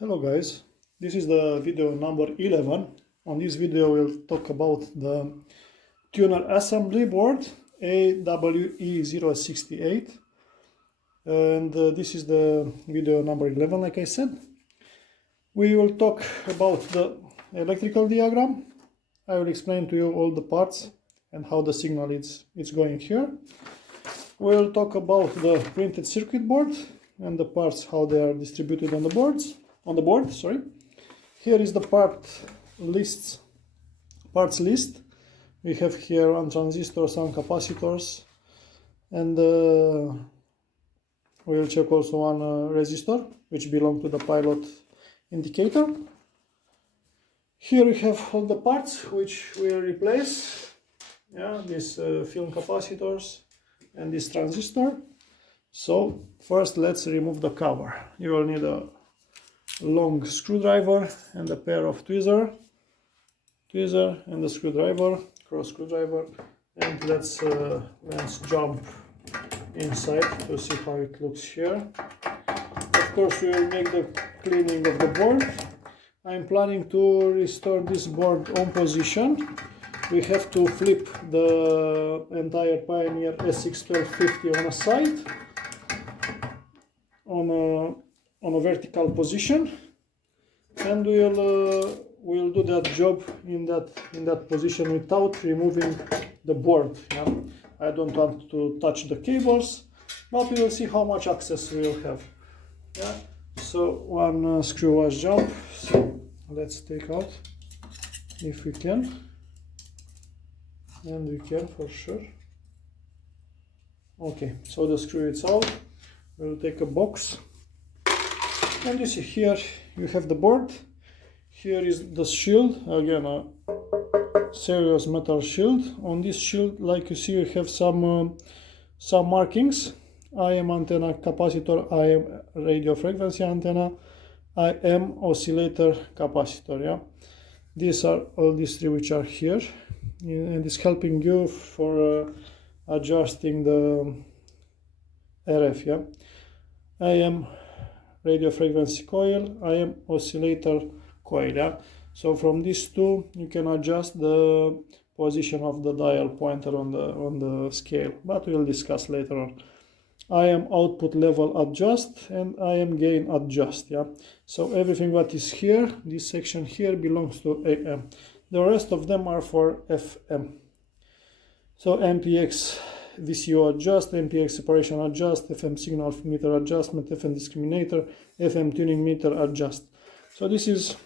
Hello guys, this is the video number 11. On this video we'll talk about the tuner assembly board AWE068 and this is the video number 11 like I said. We will talk about the electrical diagram. I will explain to you all the parts and how the signal is going here. We'll talk about the printed circuit board and the parts, how they are distributed on the board. Here is the parts list. We have here on transistors and capacitors, and we'll check also one resistor which belongs to the pilot indicator. Here we have all the parts which we'll replace. These film capacitors and this transistor. So first let's remove the cover. You will need a long screwdriver and a pair of tweezer and a screwdriver, cross screwdriver, and let's jump inside to see how it looks here. Of course we will make the cleaning of the board. I'm planning to restore this board on position. We have to flip the entire Pioneer SX1250 on a side, on a vertical position, and we'll do that job in that position without removing the board. I don't want to touch the cables, but we will see how much access we will have. So one screw was jump, so let's take out if we can, and we can for sure. Okay, so the screw is out. We'll take a box. And you see here you have the board. Here is the shield, again a serious metal shield. On this shield, like you see, you have some markings: IM antenna, capacitor, IM radio frequency antenna, IM oscillator, capacitor. These are all these three which are here, and it's helping you for adjusting the RF. IM radio frequency coil, IM oscillator coil. So from these two you can adjust the position of the dial pointer on the scale, but we'll discuss later on. IM output level adjust and IM gain adjust. So everything that is here, this section here, belongs to AM. The rest of them are for FM. So MPX VCO adjust, MPX separation adjust, FM signal meter adjustment, FM discriminator, FM tuning meter adjust. So this is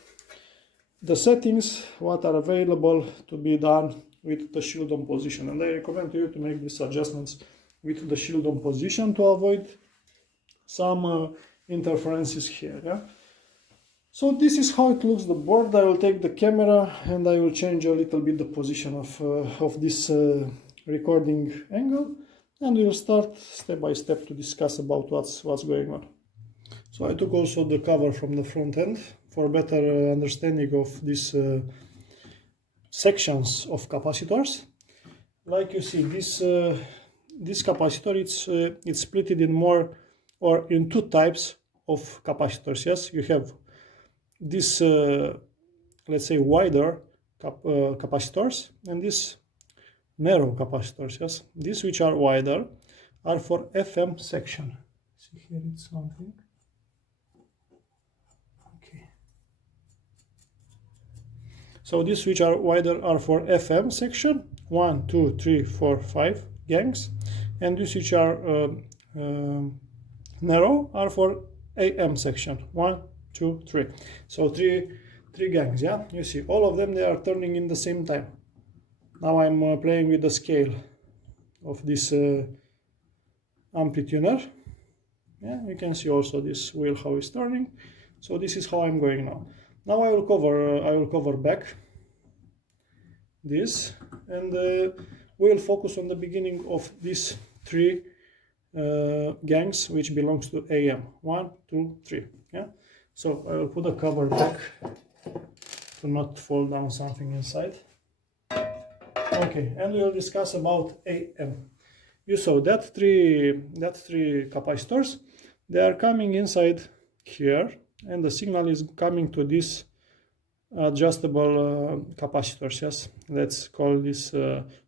the settings what are available to be done with the shield on position, and I recommend to you to make these adjustments with the shield on position to avoid some interferences here. So this is how it looks, the board. I will take the camera and I will change a little bit the position of this recording angle, and we'll start step by step to discuss about what's going on. So I took also the cover from the front end for better understanding of these sections of capacitors. Like you see, this capacitor, it's split in more, or in two types of capacitors. Yes, you have this let's say wider capacitors, and this narrow capacitors. Yes, these which are wider are for FM section. See here, it's something. Okay. So these which are wider are for FM section, 1, 2, 3, 4, 5 gangs, and these which are narrow are for AM section, 1, 2, 3. So three gangs. You see, all of them, they are turning in the same time. Now I'm playing with the scale of this amplituner. You can see also this wheel how it's turning. So this is how I'm going now. Now I will cover back this, and we'll focus on the beginning of these three gangs which belongs to AM. 1, 2, 3. So I will put the cover back to not fall down something inside. Okay, and we will discuss about AM. You saw that three capacitors, they are coming inside here and the signal is coming to this adjustable capacitors. Yes, let's call this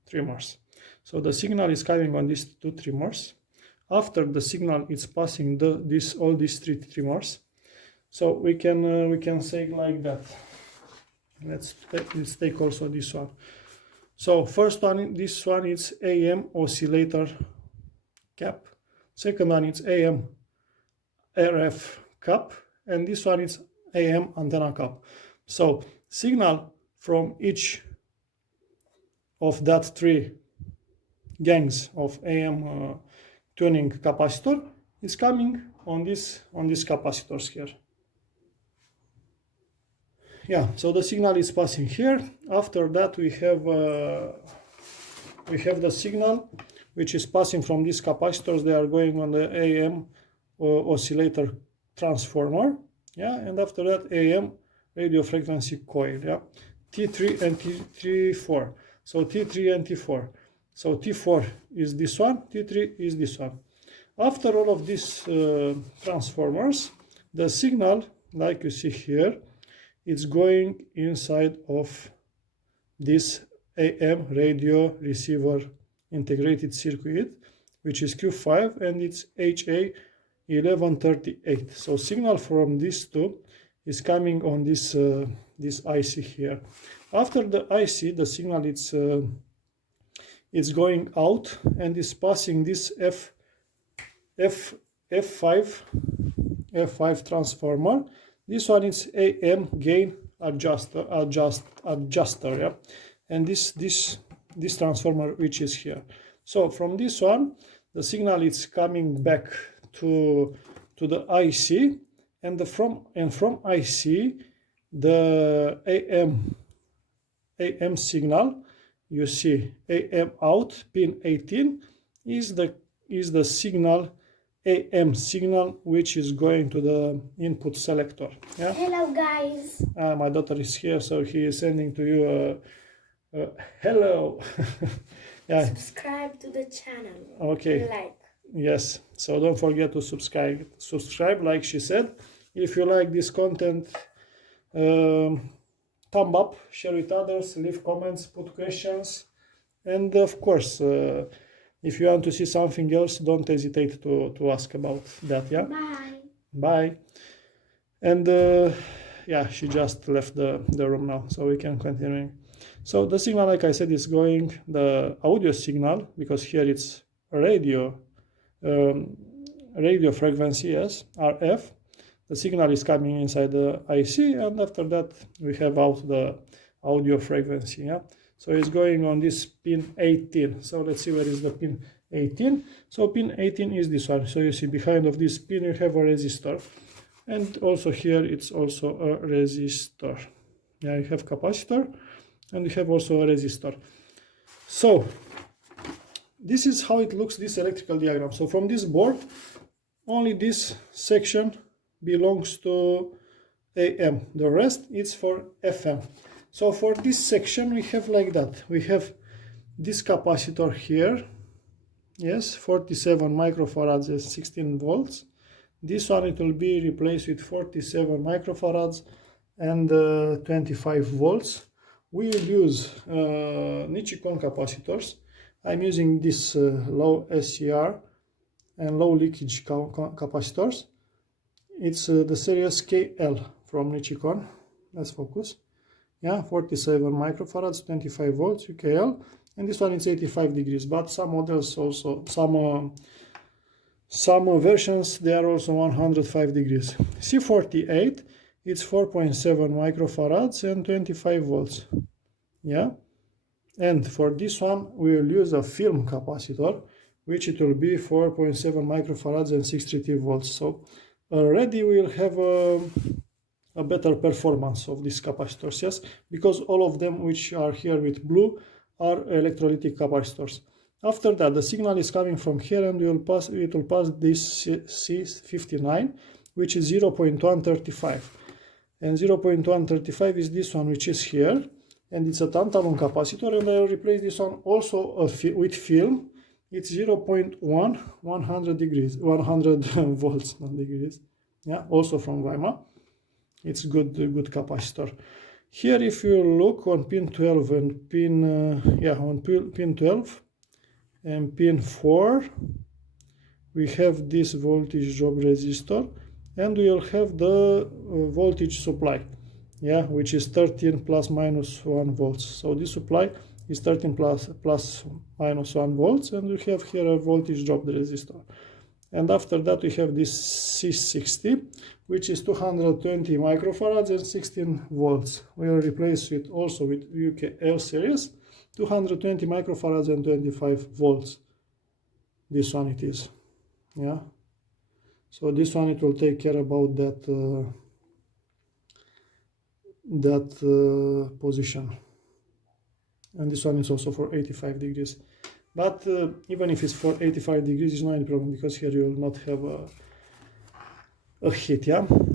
trimmers. So the signal is coming on these two trimmers. After the signal is passing all these three trimmers. So we can say like that. Let's take also this one. So first one, this one is AM oscillator cap. Second one is AM RF cap, and this one is AM antenna cap. So signal from each of that three gangs of AM tuning capacitor is coming on these capacitors here. Yeah, so the signal is passing here. After that we have the signal which is passing from these capacitors. They are going on the AM oscillator transformer. Yeah, and after that AM radio frequency coil. Yeah, T3 and T4. So T3 and T4. So T4 is this one, T3 is this one. After all of these transformers, the signal, like you see here, it's going inside of this AM radio receiver integrated circuit, which is Q5, and it's HA1138. So signal from these two is coming on this IC here. After the IC, the signal it's going out and is passing this F5 transformer. This one is AM gain adjuster, yeah, and this transformer which is here. So from this one, the signal is coming back to the IC, and from IC the AM signal, you see AM out pin 18 is the signal, AM signal, which is going to the input selector. Yeah? Hello guys. My daughter is here, so he is sending to you hello. Yeah. Subscribe to the channel. Okay. Like. Yes. So don't forget to subscribe. Subscribe, like she said. If you like this content, thumb up, share with others, leave comments, put questions, and of course, if you want to see something else, don't hesitate to ask about that. Yeah. Bye. Bye. And yeah, she just left the room now, so we can continue. So the signal, like I said, is going the audio signal, because here it's radio frequency, yes, RF. The signal is coming inside the IC, and after that we have out the audio frequency. Yeah. So it's going on this pin 18. So let's see where is the pin 18. So pin 18 is this one. So you see behind of this pin you have a resistor, and also here it's also a resistor. Yeah, you have capacitor and you have also a resistor. So this is how it looks, this electrical diagram. So from this board, only this section belongs to AM. The rest is for FM. So for this section we have like that. We have this capacitor here. Yes, 47 microfarads and 16 volts. This one, it will be replaced with 47 microfarads and 25 volts. We will use Nichicon capacitors. I'm using this low SCR and low leakage capacitors. It's the series KL from Nichicon. Let's focus. Yeah, 47 microfarads, 25 volts, UKL, and this one is 85 degrees. But some models also, some versions, they are also 105 degrees. C48, it's 4.7 microfarads and 25 volts. Yeah, and for this one we will use a film capacitor, which it will be 4.7 microfarads and 632 volts. So already we will have a better performance of these capacitors, yes, because all of them which are here with blue are electrolytic capacitors. After that, the signal is coming from here, and it will pass this C59, which is 0.135, and 0.135 is this one, which is here, and it's a tantalum capacitor, and I will replace this one also with film. It's 0.1 100 degrees, 100 volts, not degrees. Yeah, also from Weimar. it's good capacitor. Here, if you look on pin 12 and pin 12 and pin 4, we have this voltage drop resistor, and we will have the voltage supply, which is 13 plus minus 1 volts. So this supply is 13 plus minus 1 volts, and we have here a voltage drop resistor. And after that we have this C60, which is 220 microfarads and 16 volts. We will replace it also with UKL series, 220 microfarads and 25 volts. This one it is. So this one, it will take care about that position. And this one is also for 85 degrees. But even if it's for 85 degrees, it's not any problem, because here you will not have a heat,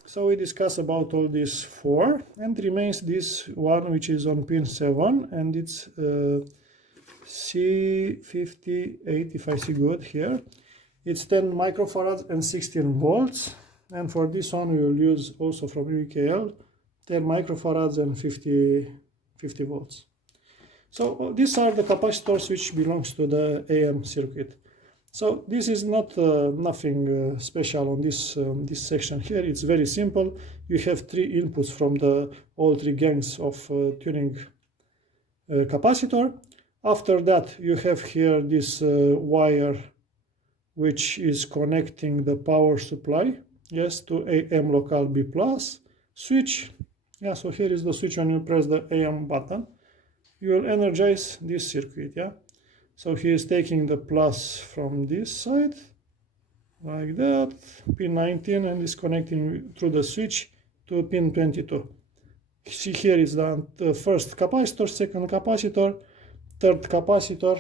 So we discuss about all these 4, and remains this one which is on pin 7, and it's C58, if I see good here. It's 10 microfarads and 16 volts, and for this one we will use also from UKL 10 microfarads and 50 volts. So these are the capacitors which belongs to the AM circuit. So this is not nothing special on this section here. It's very simple. You have 3 inputs from all 3 gangs of tuning capacitor. After that you have here this wire which is connecting the power supply, to AM local B plus switch. So here is the switch. When you press the AM button, you will energize this circuit, So he is taking the plus from this side, like that, pin 19, and is connecting through the switch to pin 22. See, here is the first capacitor, second capacitor, third capacitor,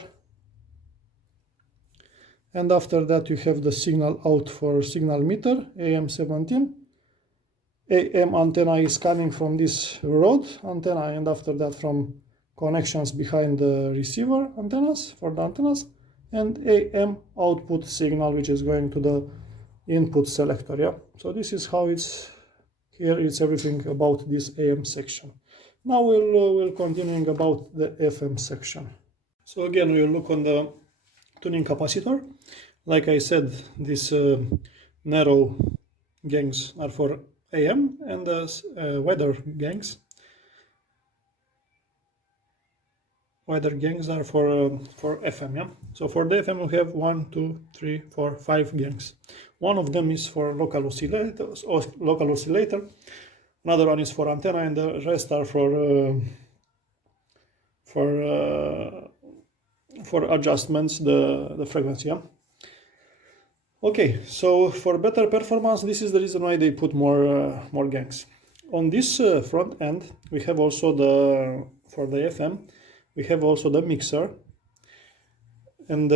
and after that you have the signal out for signal meter, AM17. AM antenna is coming from this rod antenna, and after that from connections behind the receiver antennas, for the antennas, and AM output signal, which is going to the input selector, So this is how it's here. It's everything about this AM section. Now we'll continuing about the FM section. So again, we'll look on the tuning capacitor. Like I said, these narrow gangs are for AM, and the wider gangs are for FM, So for the FM we have 1, 2, 3, 4, 5 gangs. One of them is for local oscillator, another one is for antenna, and the rest are for adjustments the frequency, Okay, so for better performance, this is the reason why they put more gangs. On this front end, we have also for the FM, we have also the mixer, and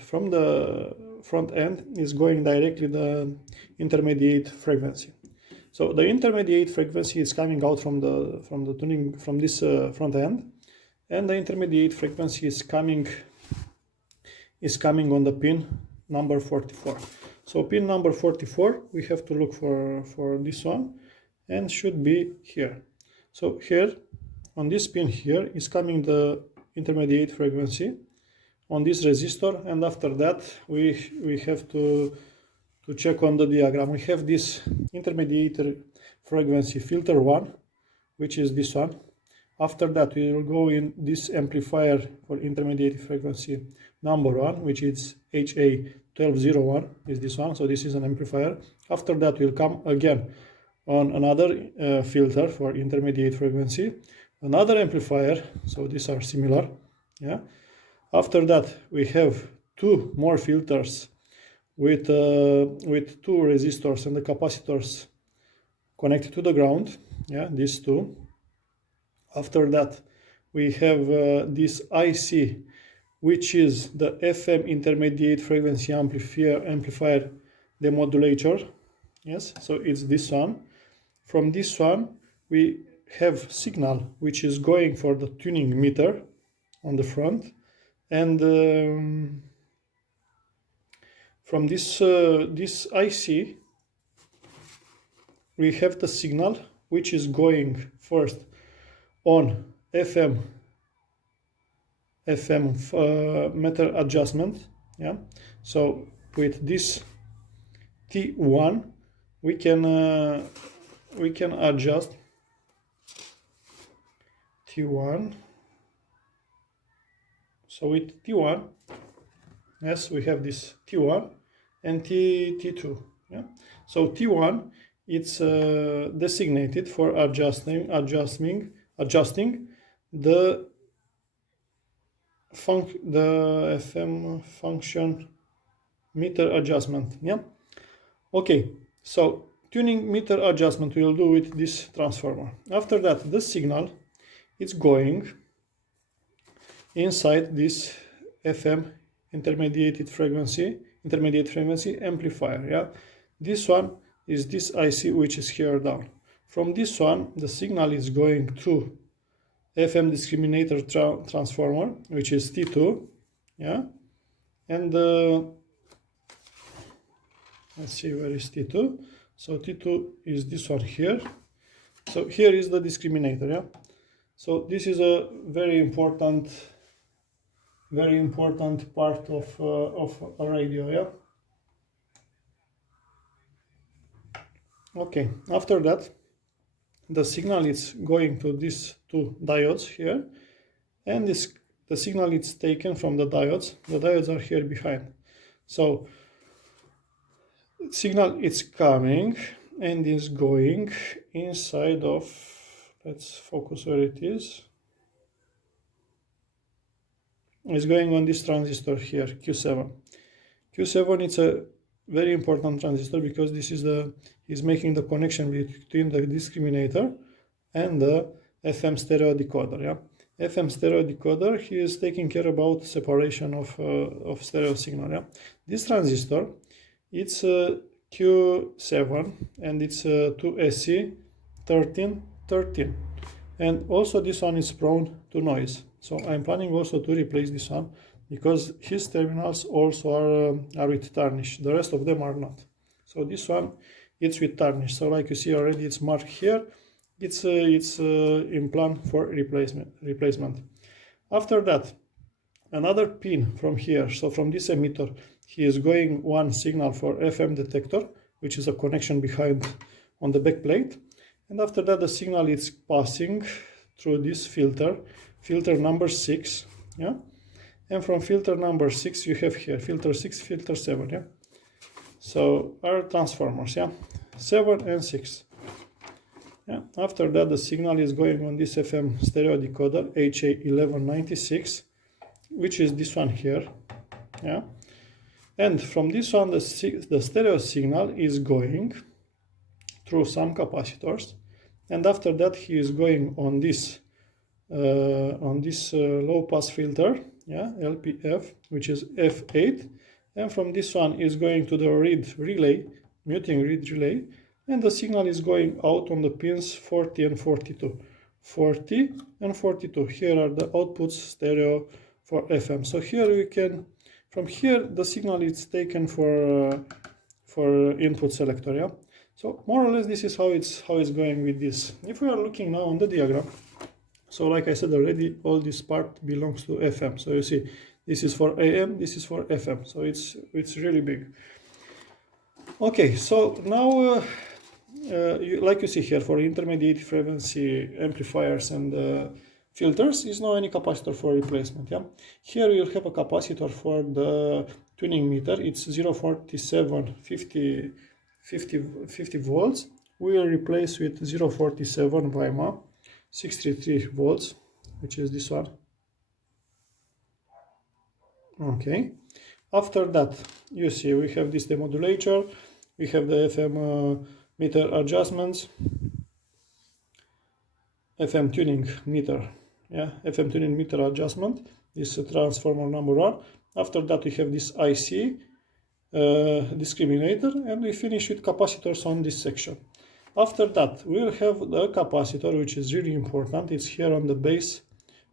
from the front end is going directly the intermediate frequency. So the intermediate frequency is coming out from the tuning from this front end, and the intermediate frequency is coming on the pin number 44. So pin number 44, we have to look for this one, and should be here. So here on this pin here is coming the intermediate frequency on this resistor, and after that we have to check on the diagram. We have this intermediate frequency filter 1, which is this one. After that we will go in this amplifier for intermediate frequency number 1, which is HA1201, is this one. So this is an amplifier. After that we'll come again on another filter for intermediate frequency, another amplifier. So these are similar, After that we have 2 more filters with 2 resistors and the capacitors connected to the ground, these 2. After that we have this IC, which is the FM intermediate frequency amplifier demodulator, so it's this one. From this one we have signal which is going for the tuning meter on the front, and from this IC we have the signal which is going first on FM meter adjustment. Yeah, so with this T1 we can adjust T1. So with T1, yes, we have this T1 and T2. Yeah, so T1, it's designated for adjusting the FM function meter adjustment. Yeah. Okay. So tuning meter adjustment we'll do with this transformer. After that, the signal is going inside this FM intermediate frequency amplifier. Yeah, this one is this IC which is here down. From this one, the signal is going to FM discriminator transformer, which is T2. Yeah, and let's see, where is T2? So T2 is this one here. So here is the discriminator. Yeah, so this is a very important part of a radio. Yeah. Okay, after that, the signal is going to these two diodes here, and the signal is taken from the diodes. The diodes are here behind. So signal is coming and is going inside of, let's focus where it is. It's going on this transistor here, Q7. Q7, it's a very important transistor because this is making the connection between the discriminator and the FM stereo decoder. Yeah, FM stereo decoder, he is taking care about separation of stereo signal. Yeah, this transistor, it's Q7 and it's 2SC1313, and also this one is prone to noise. So I'm planning also to replace this one because his terminals also are with tarnish. The rest of them are not. So this one, it's with tarnish. So like you see already, it's marked here. It's in plan for replacement. After that, another pin from here. So from this emitter, he is going one signal for FM detector, which is a connection behind on the back plate. And after that, the signal is passing through this filter number 6. Yeah. And from filter number 6, you have here filter 6, filter 7. Yeah. So our transformers. Yeah. 7 and 6. Yeah. After that, the signal is going on this FM stereo decoder HA1196, which is this one here. Yeah. And from this one, the stereo signal is going through some capacitors, and after that, he is going on this low pass filter, yeah, LPF, which is F8, and from this one is going to the muting read relay, and the signal is going out on the pins 40 and 42. 40 and 42. Here are the outputs stereo for FM. So here we can, from here the signal is taken for input selector. Yeah. So more or less this is how it's going with this. If we are looking now on the diagram, so like I said already, all this part belongs to FM. So you see, this is for AM, this is for FM. So it's really big. Okay, so now like you see here, for intermediate frequency amplifiers and filters, is no any capacitor for replacement. Yeah, here you'll have a capacitor for the tuning meter. It's 0.47 50 volts. We will replace with 0.47 Weimar 633 volts, which is this one. Okay. After that, you see we have this demodulator. We have the FM meter adjustments, FM tuning meter. Yeah, FM tuning meter adjustment. This is transformer number 1. After that, we have this IC discriminator, and we finish with capacitors on this section. After that, we will have the capacitor, which is really important. It's here on the base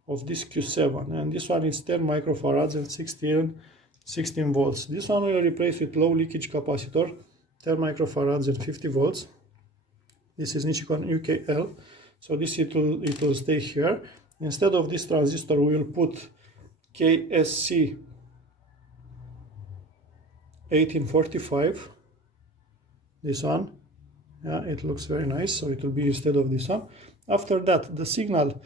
of this Q7, and this one is 10 microfarads and 16 volts. This one we will replace with low leakage capacitor, 10 microfarads and 50 volts. This is Nichicon UKL, so this it will stay here. Instead of this transistor, we will put KSC 1845, this one. Yeah, it looks very nice, so it will be instead of this one. After that, the signal,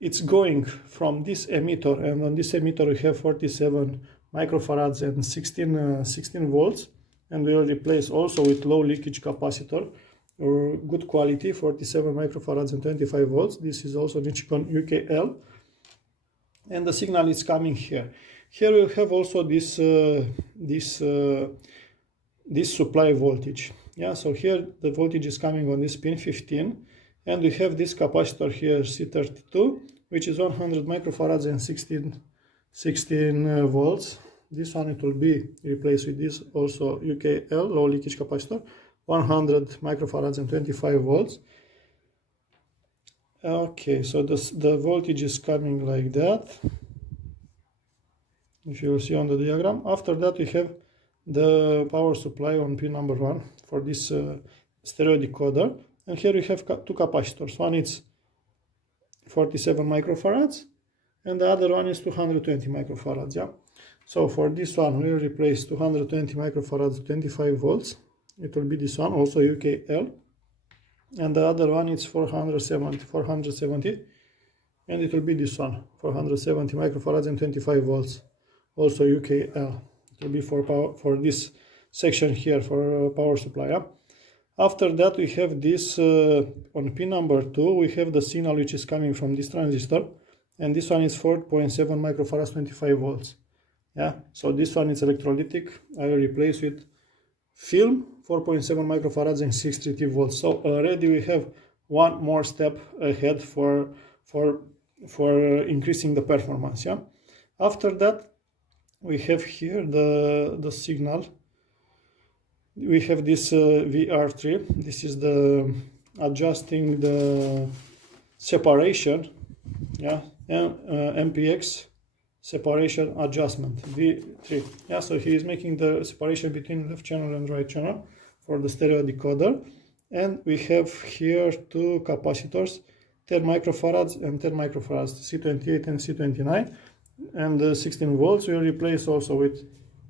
it's going from this emitter, and on this emitter we have 47 microfarads and 16 volts, and we will replace also with low leakage capacitor, or good quality, 47 microfarads and 25 volts. This is also Nichicon UKL, and the signal is coming here. Here we have also this supply voltage. Yeah, so here the voltage is coming on this pin 15, and we have this capacitor here C32, which is 100 microfarads and 16 volts. This one, it will be replaced with this also UKL, low leakage capacitor, 100 microfarads and 25 volts. Okay, so the voltage is coming like that, if you will see on the diagram. After that we have the power supply on pin number 1 for this stereo decoder, and here we have two capacitors. One is 47 microfarads and the other one is 220 microfarads. Yeah, so for this one we will replace 220 microfarads 25 volts. It will be this one, also UKL, and the other one is 470, and it will be this one, 470 microfarads and 25 volts, also UKL. It will be for power, for this section here, for power supply. Yeah? After that we have this on pin number 2 we have the signal which is coming from this transistor, and this one is 4.7 microfarads 25 volts. Yeah, so this one is electrolytic. I will replace with film 4.7 microfarads and 63 volts. So already we have one more step ahead for increasing the performance. Yeah. After that we have here the signal. We have this VR3. This is the adjusting the separation. Yeah, and MPX separation adjustment V3. Yeah, so he is making the separation between left channel and right channel for the stereo decoder. And we have here two capacitors, 10 microfarads and 10 microfarads, C28 and C29, and 16 volts. We will replace also with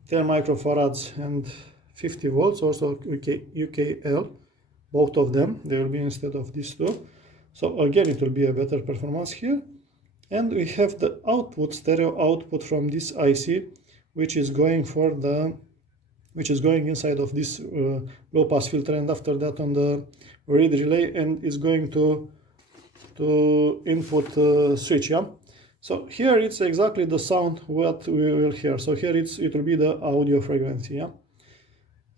10 microfarads and 50 volts, also UKL, both of them. They will be instead of these two. So again, it will be a better performance here. And we have the output, stereo output from this IC, which is going inside of this low pass filter, and after that on the read relay, and is going to input switch. Yeah. So here it's exactly the sound what we will hear. So here it will be the audio frequency. Yeah.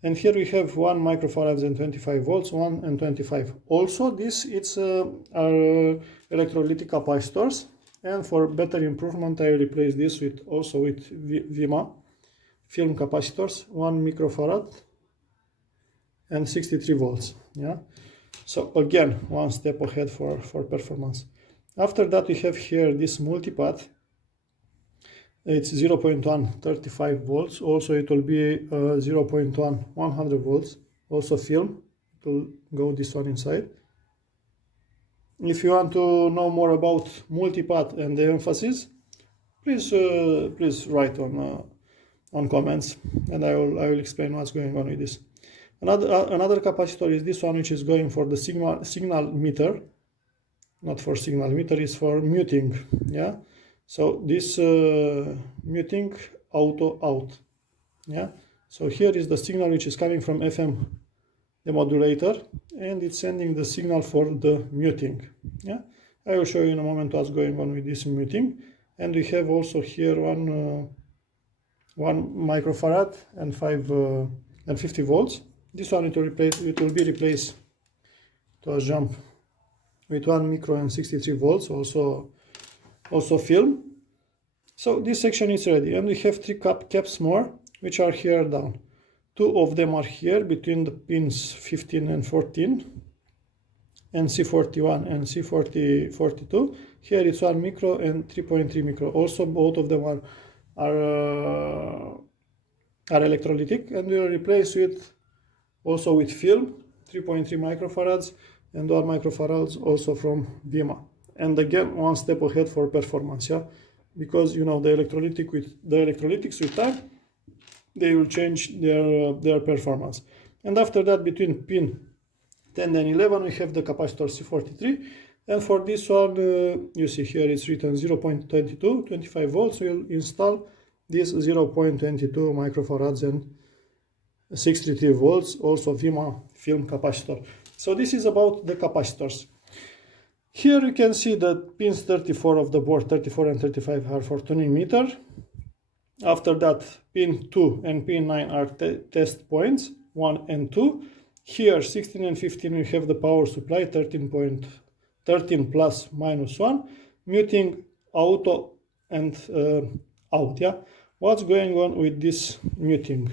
And here we have 1 microfarads and 25 volts, 1 and 25. Also this it's our electrolytic capacitors. And for better improvement, I replace this with also with VIMA film capacitors, 1 microfarad and 63 volts. Yeah. So again, one step ahead for performance. After that, we have here this multipath. It's 0.1 35 volts. Also, it will be 0.1 100 volts. Also film. It will go this one inside. If you want to know more about multipath and the emphasis, please write on comments, and I will explain what's going on with this. Another capacitor is this one, which is going for the signal meter, not for signal meter, is for muting. Yeah, so this muting auto out. Yeah, so here is the signal which is coming from FM demodulator, and it's sending the signal for the muting. Yeah, I will show you in a moment what's going on with this muting. And we have also here one microfarad and 50 volts. This one it will be replaced to a jump with 1 micro and 63 volts, also film. So this section is ready, and we have 3 caps more, which are here down. 2 of them are here between the pins 15 and 14, and C41 and C42. Here it's 1 micro and 3.3 micro. Also both of them are electrolytic, and we will replace with also with film 3.3 microfarads and 1 microfarads also from Vima. And again, one step ahead for performance, yeah, because you know the electrolytics with time, they will change their performance. And after that, between pin 10 and 11, we have the capacitor C43, and for this one, you see here it's written 0.22, 25 volts. We'll install this 0.22 microfarads and 63 volts, also Vima film capacitor. So this is about the capacitors. Here you can see that pins 34 of the board, 34 and 35 are for tuning meter. After that, pin 2 and pin 9 are test points, 1 and 2. Here, 16 and 15, we have the power supply, 13 plus minus 1, muting auto and out. Yeah? What's going on with this muting?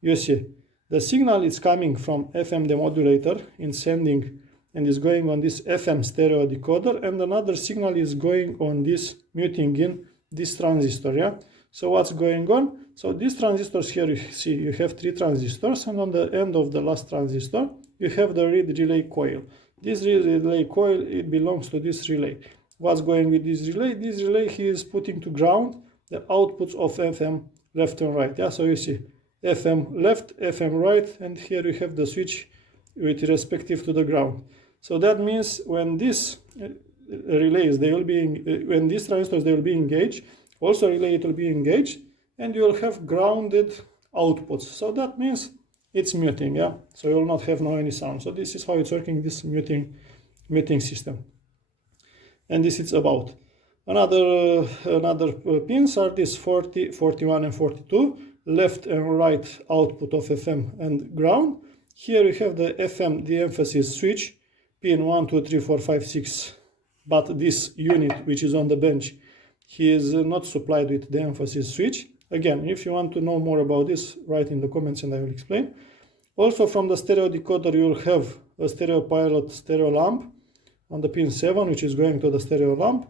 You see, the signal is coming from FM demodulator in sending and is going on this FM stereo decoder, and another signal is going on this muting in this transistor. Yeah. So what's going on? So these transistors here, you see, you have 3 transistors, and on the end of the last transistor, you have the read relay coil. This read relay coil, it belongs to this relay. What's going with this relay? This relay, he is putting to ground the outputs of FM left and right. Yeah, so you see FM left, FM right, and here you have the switch with respective to the ground. So that means when these relays, they will be, when these transistors, they will be engaged, also relay it will be engaged, and you will have grounded outputs. So that means it's muting, yeah. So you will not have any sound. So this is how it's working, this muting system. And this is about. Another pins are these 40, 41 and 42, left and right output of FM and ground. Here you have the FM de-emphasis switch, pin 1, 2, 3, 4, 5, 6, but this unit which is on the bench, he is not supplied with the emphasis switch. Again, if you want to know more about this, write in the comments and I will explain. Also from the stereo decoder, you will have a stereo pilot stereo lamp on the pin 7, which is going to the stereo lamp.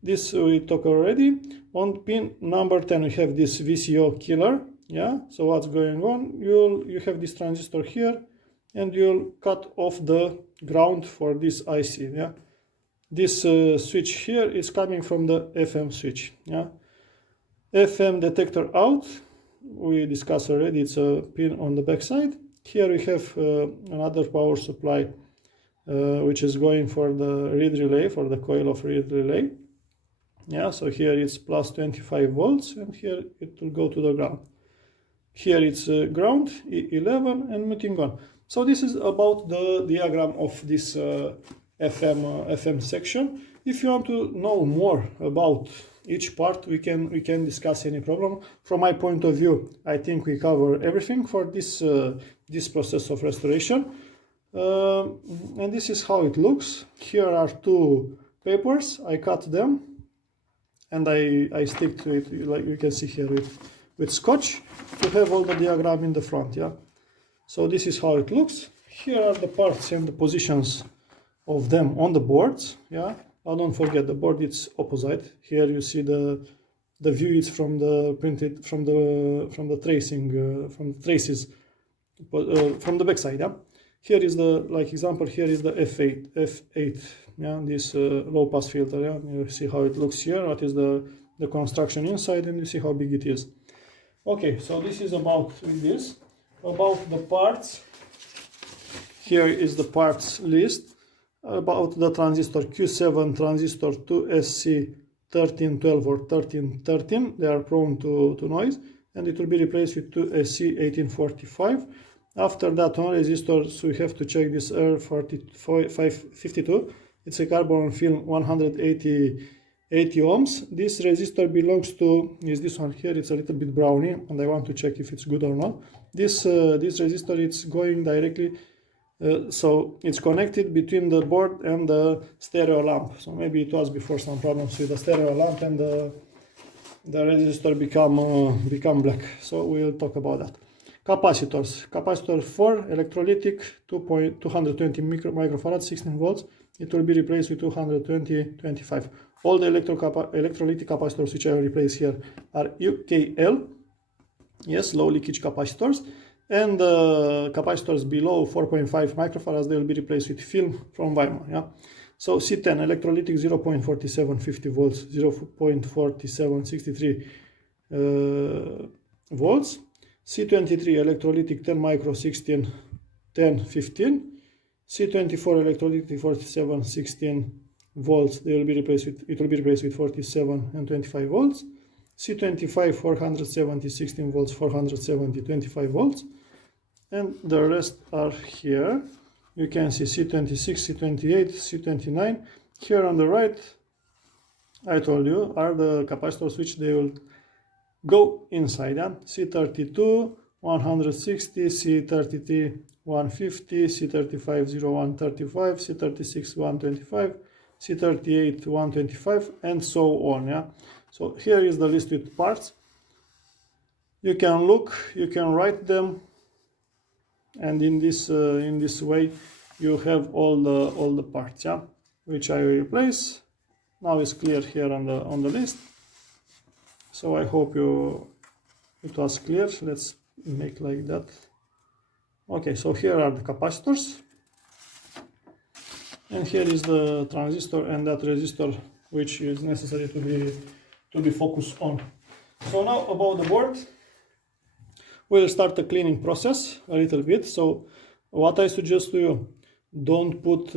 This we talked already. On pin number 10, we have this VCO killer. Yeah, so what's going on? You have this transistor here, and you'll cut off the ground for this IC. Yeah, this switch here is coming from the FM switch. Yeah, FM detector out. We discussed already. It's a pin on the back side. Here we have another power supply, which is going for the read relay, for the coil of read relay. Yeah, so here it's plus 25 volts, and here it will go to the ground. Here it's ground, 11, and muting on. So this is about the diagram of this FM section. If you want to know more about each part, we can discuss any problem. From my point of view, I think we cover everything for this this process of restoration. And this is how it looks. Here are 2 papers. I cut them and I stick to it, like you can see here, with scotch to have all the diagram in the front. Yeah. So this is how it looks. Here are the parts and the positions of them on the boards. Yeah. Don't forget the board, it's opposite. Here you see the view is from the printed from the tracing from the traces from the back side. Yeah. Here is the, like example, here is the F8, yeah, this low pass filter. Yeah, you see how it looks here, what is the construction inside, and you see how big it is. Okay, so this is about this. About the parts, here is the parts list. About the transistor Q7, transistor 2SC1312 or 1313, they are prone to noise, and it will be replaced with 2SC1845. After that, on resistors, we have to check this R4552. It's a carbon film 180 ohms. This resistor belongs to, is this one here. It's a little bit browny, and I want to check if it's good or not. This resistor, it's going directly, so it's connected between the board and the stereo lamp. So maybe it was before some problems with the stereo lamp, and the resistor become black. So we'll talk about that. Capacitors. Capacitor 4, electrolytic, 220 microfarads, 16 volts. It will be replaced with 220-25. All the electrolytic capacitors which I will replace here are UKL, yes, low leakage capacitors. And the capacitors below 4.5 microfarads, they will be replaced with film from Weimar. Yeah. So C10 electrolytic 0.4750 volts, 0.4763 volts. C23 electrolytic 10 micro 16 10 15. C24 electrolytic 47 16 volts. They will be replaced with, it will be replaced with 47 and 25 volts. C25 470 16 volts, 470 25 volts. And the rest are here. You can see C26, C28, C29. Here on the right, I told you, are the capacitors which they will go inside. Yeah? C32, 160, C33, 150, C35, 0135, C36, 125, C38, 125, and so on. Yeah? So here is the list with parts. You can look, you can write them, and in this way you have all the parts, yeah, which I will replace. Now it's clear here on the list. So I hope it was clear. Let's make like that. Okay, so here are the capacitors, and here is the transistor and that resistor which is necessary to be focused on. So now about the board. We'll start the cleaning process a little bit. So what I suggest to you, don't put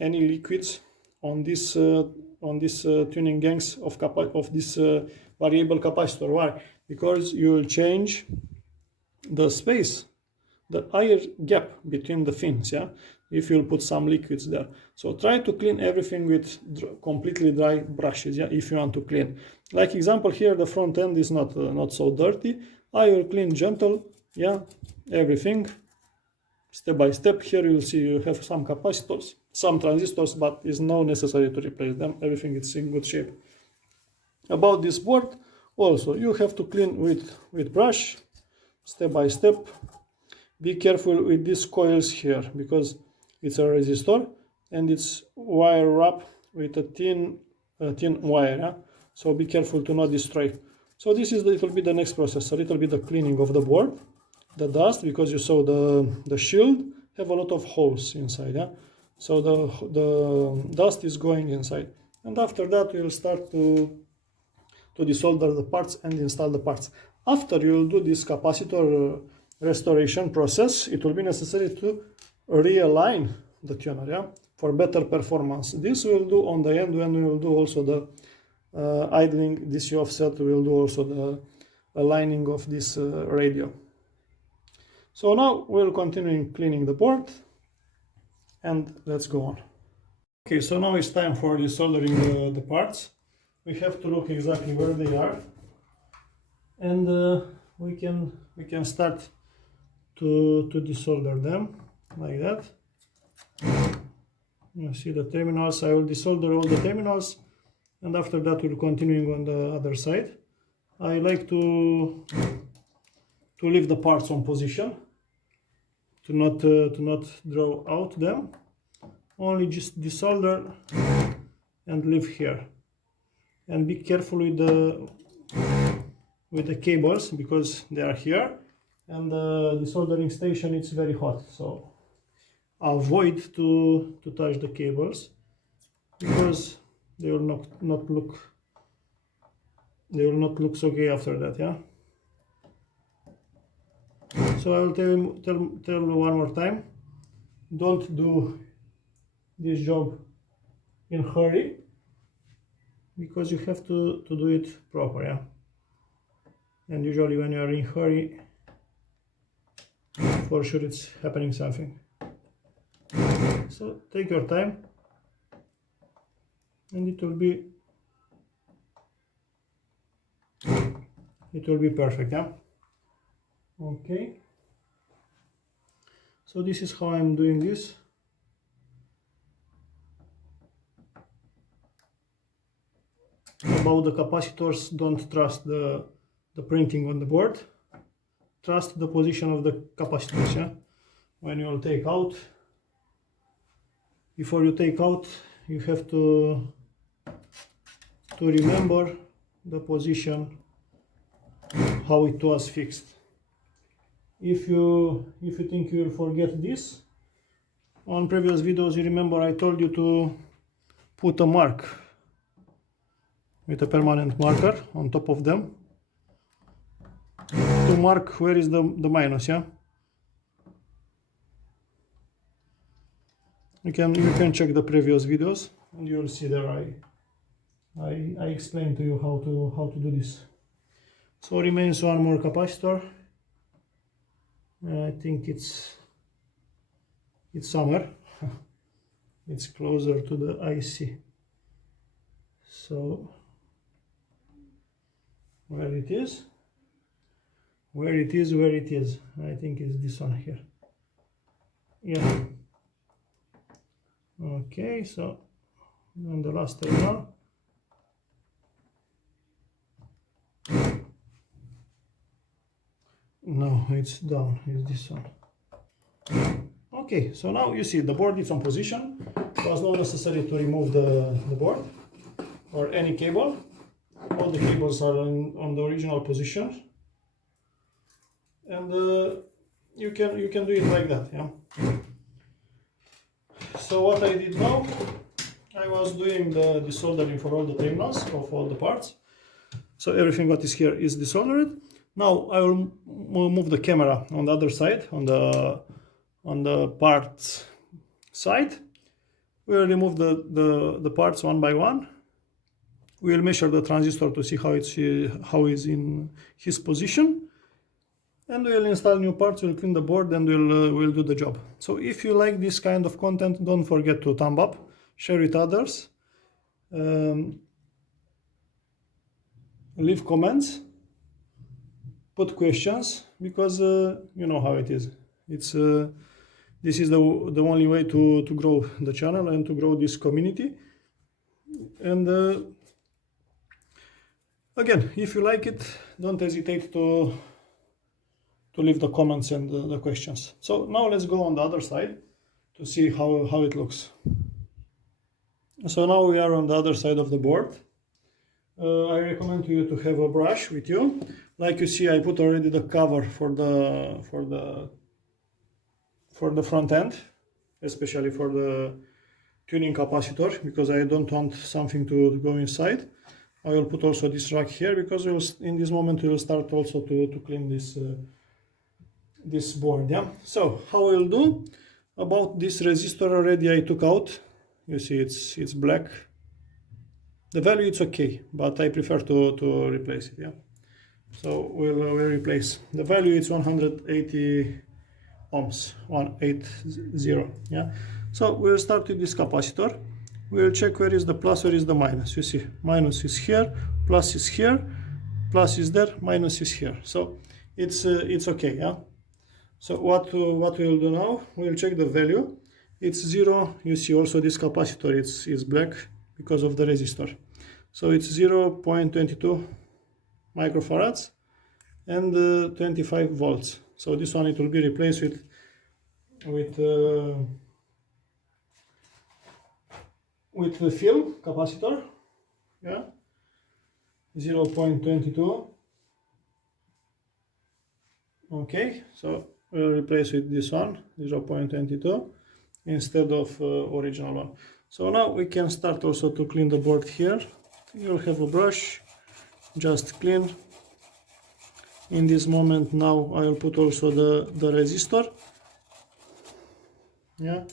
any liquids on this tuning gangs of this variable capacitor. Why? Because you will change the space, the air gap between the fins, yeah, if you'll put some liquids there. So try to clean everything with completely dry brushes, yeah, if you want to clean. Like example here, the front end is not so dirty. I will clean gentle, yeah, everything step by step. Here you'll see you have some capacitors, some transistors, but it's no necessary to replace them. Everything is in good shape. About this board, also you have to clean with brush, step by step. Be careful with these coils here because it's a resistor and it's wire wrapped with a thin wire. Yeah? So be careful to not destroy. So this is a little bit the next process, a little bit the cleaning of the board, the dust, because you saw the shield have a lot of holes inside. Yeah? So the dust is going inside. And after that we will start to desolder the parts and install the parts. After you will do this capacitor restoration process, it will be necessary to realign the tuner, yeah, for better performance. This we will do on the end when we will do also the idling, DC offset. We will do also the aligning of this radio. So now we'll continue cleaning the board and let's go on. Okay, so now it's time for desoldering the parts. We have to look exactly where they are, and we can start to desolder them like that. You see the terminals. I will desolder all the terminals, and after that we'll continue on the other side. I like to leave the parts on position, to not draw out them. Only just desolder and leave here. And be careful with the cables because they are here, and the soldering station is very hot. So avoid to touch the cables because they will not look so gay after that. Yeah. So I will tell you one more time. Don't do this job in hurry, because you have to do it proper, yeah. And usually when you are in hurry, for sure it's happening something. So take your time, and it will be perfect, yeah. Okay. So this is how I'm doing this. About the capacitors, don't trust the printing on the board. Trust the position of the capacitors, yeah? When you will take out, before you take out, you have to remember the position, how it was fixed. if you think you will forget this, on previous videos you remember I told you to put a mark with a permanent marker on top of them to mark where is the minus, yeah. You can check the previous videos and you will see there I explained to you how to do this. So remains one more capacitor. I think it's somewhere. It's closer to the IC. So where it is? Where it is? I think it's this one here. Yeah. Okay, so on the last terminal. No, it's down, it's this one. Okay, so now you see the board is on position. It was not necessary to remove the board or any cable. All the cables are on the original position. And you can do it like that, yeah. So what I did now, I was doing the desoldering for all the terminals of all the parts. So everything what is here is desoldered. Now I will move the camera on the other side, on the parts side. We will remove the parts one by one. We will measure the transistor to see how is in his position. And we'll install new parts, we'll clean the board, and we'll do the job. So if you like this kind of content, don't forget to thumb up, share with others, leave comments, put questions, because you know how it is. It's this is the only way to grow the channel and to grow this community. And again, if you like it, don't hesitate to leave the comments and the questions. So now let's go on the other side to see how it looks. So now we are on the other side of the board. I recommend you to have a brush with you. Like you see, I put already the cover for the front end, especially for the tuning capacitor, because I don't want something to go inside. I will put also this rack here, because in this moment we will start also to clean this board, yeah. So how we'll do about this resistor already I took out. You see it's black. The value it's okay, but I prefer to replace it, yeah. So we'll replace. The value is 180 ohms, 180, yeah. So we'll start with this capacitor. We'll check where is the plus, where is the minus. You see, minus is here, plus is here, plus is there, minus is here. So it's okay, yeah. So what we'll do now, we'll check the value. It's 0. You see also this capacitor is black because of the resistor. So it's 0.22 microfarads and 25 volts. So this one it will be replaced with the fill capacitor, yeah, 0.22. Okay, so we'll replace with this one, 0.22, instead of original one. So now we can start also to clean the board here. You'll have a brush, just clean. In this moment now I will put also the resistor, yeah.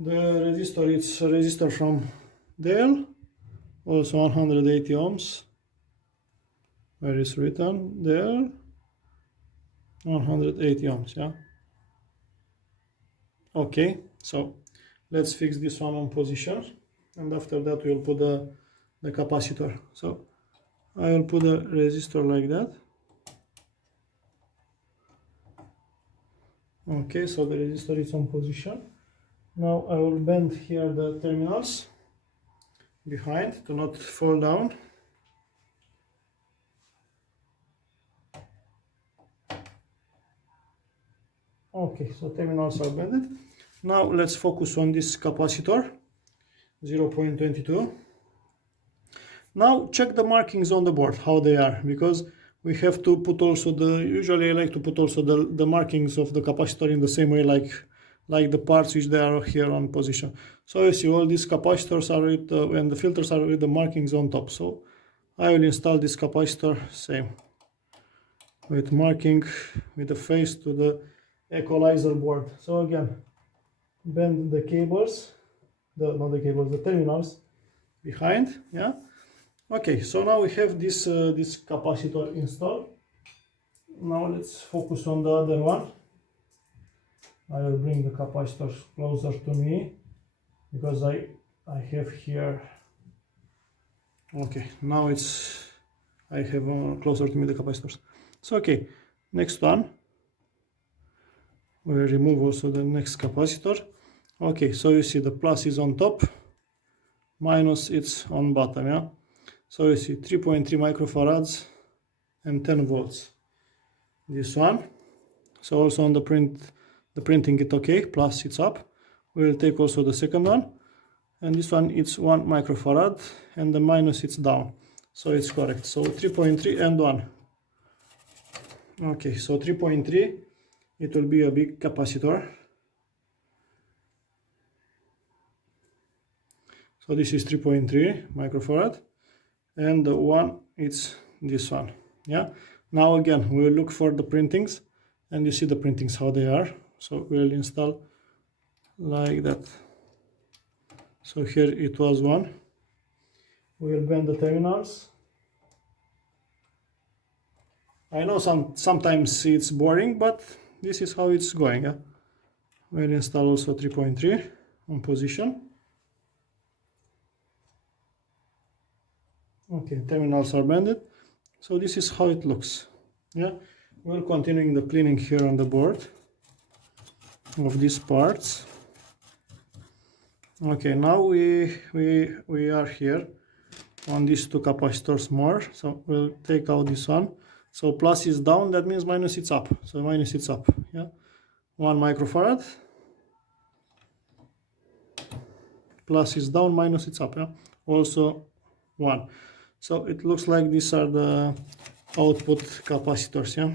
The resistor, it's a resistor from Dell, also 180 ohms. Where is written there? 180 ohms, yeah. Okay, so let's fix this one on position, and after that we'll put the capacitor. So I will put the resistor like that. Okay, so the resistor is on position. Now I will bend here the terminals behind to not fall down. Okay, so terminals are bended. Now let's focus on this capacitor, 0.22. Now check the markings on the board, how they are, because we have to put also usually I like to put also the markings of the capacitor in the same way like the parts which they are here on position. So you see all these capacitors are with and the filters are with the markings on top. So I will install this capacitor same with marking with the face to the equalizer board. So again, bend the cables, not the cables, the terminals behind, yeah. Okay, so now we have this this capacitor installed. Now let's focus on the other one. I will bring the capacitors closer to me because I have here. Okay, now I have closer to me the capacitors. So okay, next one. We'll remove also the next capacitor. Okay, so you see the plus is on top, minus it's on bottom, yeah. So you see 3.3 microfarads and 10 volts. This one. So also on the printing it okay, plus it's up. We'll take also the second one, and this one it's 1 microfarad and the minus it's down, so it's correct. So 3.3 and 1. Okay, so 3.3, it will be a big capacitor. So this is 3.3 microfarad, and the one it's this one, yeah. Now again we will look for the printings, and you see the printings how they are. So we'll install like that. So here it was one. We'll bend the terminals. I know sometimes it's boring, but this is how it's going. Yeah? We'll install also 3.3 on position. Okay, terminals are bended. So this is how it looks. Yeah, we're continuing the cleaning here on the board of these parts. Okay, now we are here on these two capacitors more. So we'll take out this one. So plus is down, that means minus it's up. So minus it's up. Yeah, 1 microfarad. Plus is down, minus it's up. Yeah, also 1. So it looks like these are the output capacitors. Yeah,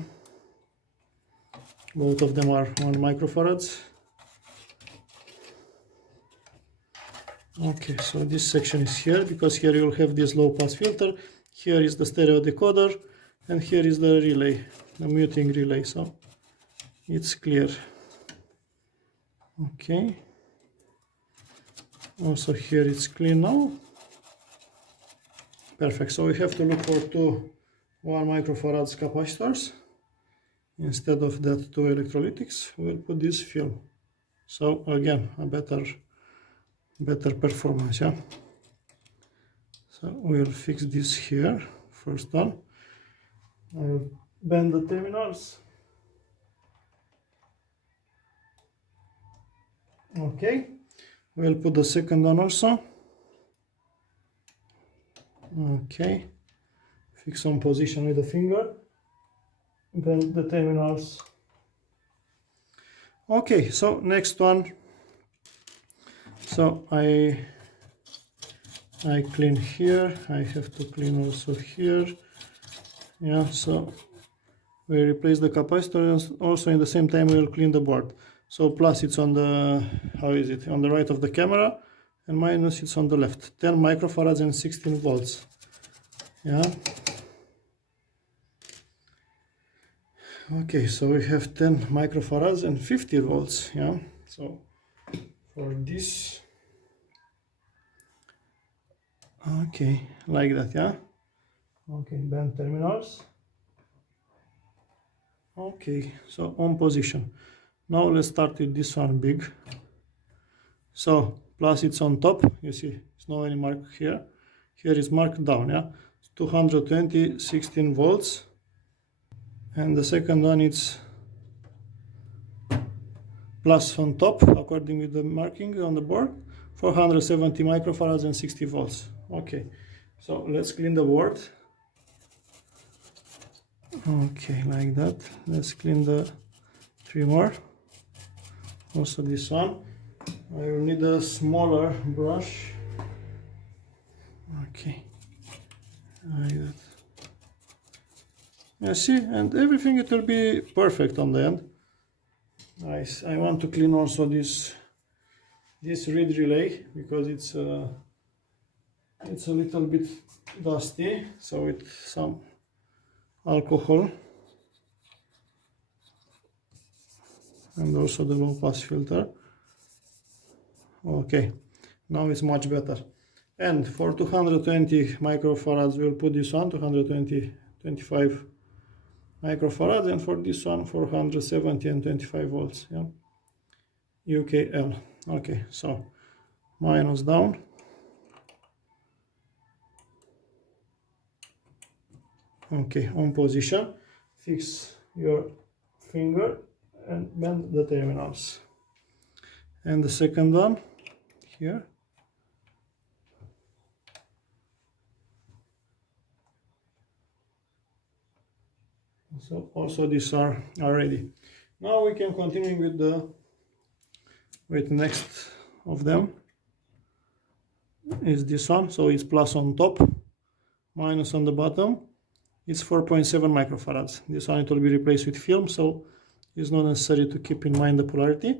both of them are 1 microfarads. Okay, so this section is here because here you'll have this low pass filter. Here is the stereo decoder, and here is the relay, the muting relay. So it's clear. Okay. Also here it's clean now. Perfect. So we have to look for two 1 microfarads capacitors. Instead of that two electrolytics, we'll put this film. So again, a better performance, yeah. So we'll fix this here. First one, I'll bend the terminals. Okay, we'll put the second one also. Okay, fix on position with the finger. Bend the terminals. Okay, so next one. So I clean here. I have to clean also here. Yeah, so we replace the capacitors. Also in the same time we will clean the board. So plus it's on the, how is it, on the right of the camera, and minus it's on the left. 10 microfarads and 16 volts. Yeah. Okay, so we have 10 microfarads and 50 volts. Yeah. So for this, okay, like that. Yeah. Okay, bend terminals. Okay, so on position. Now let's start with this one big. So plus it's on top, you see it's no any mark here. Here is marked down, yeah. 220, 16 volts. And the second one is plus on top, according with the marking on the board, 470 microfarads and 60 volts. Okay, so let's clean the board. Okay, like that. Let's clean the 3 more. Also this one. I will need a smaller brush. Okay, like that. You see, and everything it will be perfect on the end. Nice. I want to clean also this reed relay because it's a little bit dusty, so with some alcohol and also the low pass filter. Okay, now it's much better. And for 220 microfarads we'll put this one, 25 microfarads, and for this one 470 and 25 volts, yeah, UKL. Okay, so minus down. Okay, on position, fix your finger and bend the terminals. And the second one here. So also these are ready. Now we can continue with the next of them is this one. So it's plus on top, minus on the bottom. It's 4.7 microfarads. This one it will be replaced with film, so it's not necessary to keep in mind the polarity.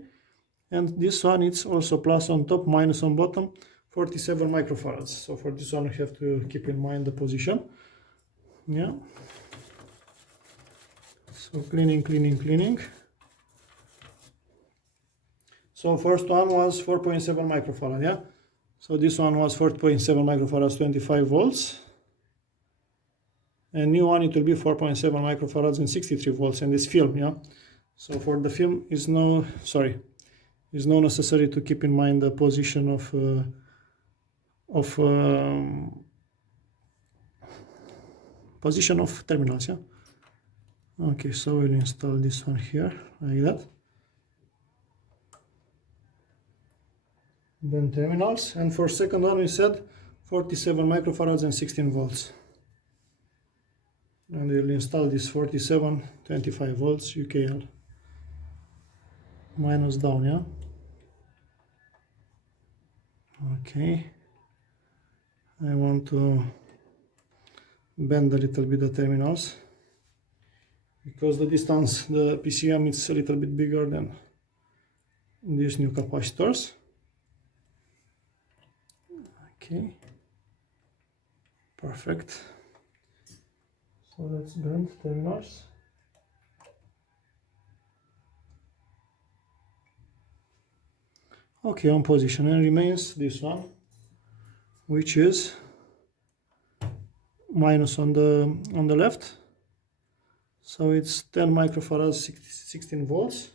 And this one it's also plus on top, minus on bottom, 47 microfarads. So for this one we have to keep in mind the position. Yeah. So cleaning. So first one was 4.7 microfarad, yeah? So this one was 4.7 microfarads, 25 volts. And new one it will be 4.7 microfarads and 63 volts, and this film, yeah? So for the film is no necessary to keep in mind the position of terminals, yeah? Okay, so we'll install this one here like that. Then terminals, and for second one we said 47 microfarads and 16 volts. And we'll install this 47, 25 volts UKL. Minus down, yeah? Okay. I want to bend a little bit the terminals, because the distance, the PCM is a little bit bigger than these new capacitors. Okay, perfect. So let's bend terminals. Okay, on position, and remains this one, which is minus on the left. So it's 10 microfarads, 16 volts,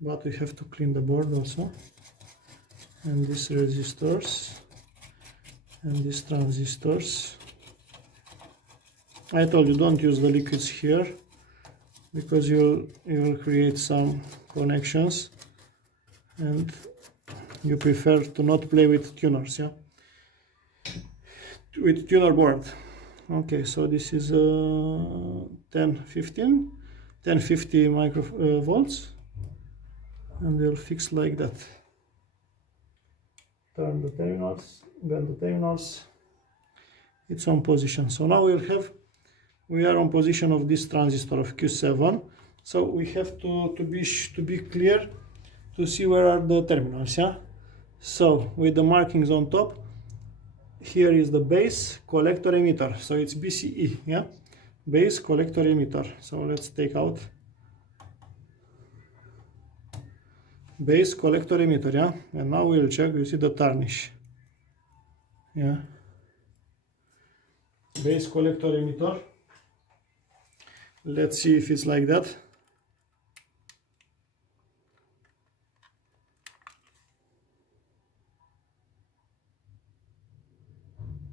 but we have to clean the board also, and these resistors and these transistors. I told you don't use the liquids here because you will create some connections, and you prefer to not play with tuners, yeah, with tuner board. Okay, so this is 1050 microvolts, and we'll fix like that. Turn the terminals, bend the terminals. It's on position. So now we are on position of this transistor of Q7. So we have to be clear to see where are the terminals, yeah. So with the markings on top, here is the base collector emitter, so it's BCE, yeah, base collector emitter. So let's take out base collector emitter, yeah, and now we'll check. You see the tarnish, yeah, base collector emitter. Let's see if it's like that.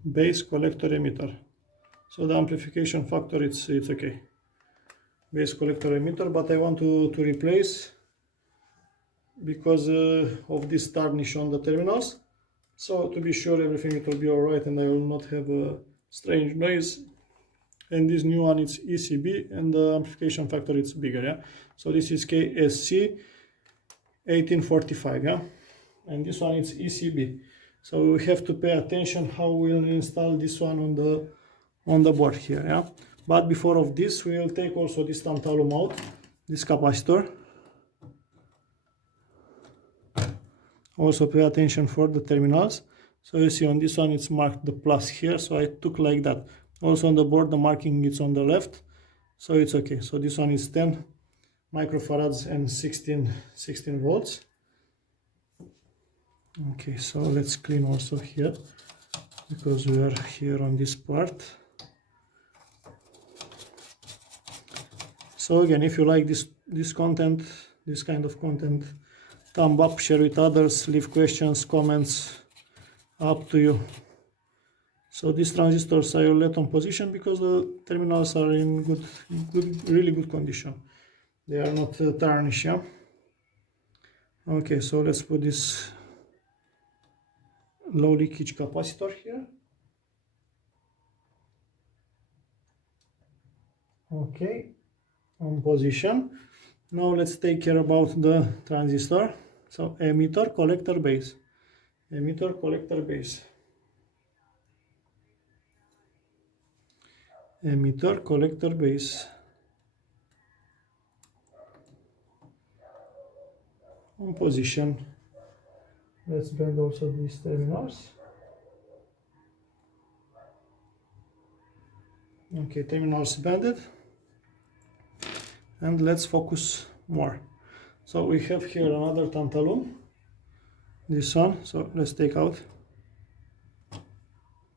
Base collector emitter. So the amplification factor, it's okay. Base collector emitter, but I want to replace because of this tarnish on the terminals. So to be sure everything it will be alright and I will not have a strange noise. And this new one it's ECB, and the amplification factor it's bigger, yeah. So this is KSC 1845, yeah, and this one it's ECB. So we have to pay attention how we'll install this one on the board here, yeah. But before of this, we will take also this tantalum out, this capacitor. Also pay attention for the terminals. So you see on this one it's marked the plus here, so I took like that. Also on the board the marking is on the left, so it's okay. So this one is 10 microfarads and 16 volts. Okay, so let's clean also here, because we are here on this part. So again, if you like this content, this kind of content, thumb up, share with others, leave questions, comments, up to you. So these transistors I will let on position because the terminals are in really good condition. They are not tarnished. Yeah? Okay, so let's put this low leakage capacitor here. Okay, on position. Now let's take care about the transistor. So emitter, collector, base. Emitter, collector, base. Emitter, collector, base. On position. Let's bend also these terminals. Okay, terminals bended. And let's focus more. So we have here another tantalum. This one, so let's take out.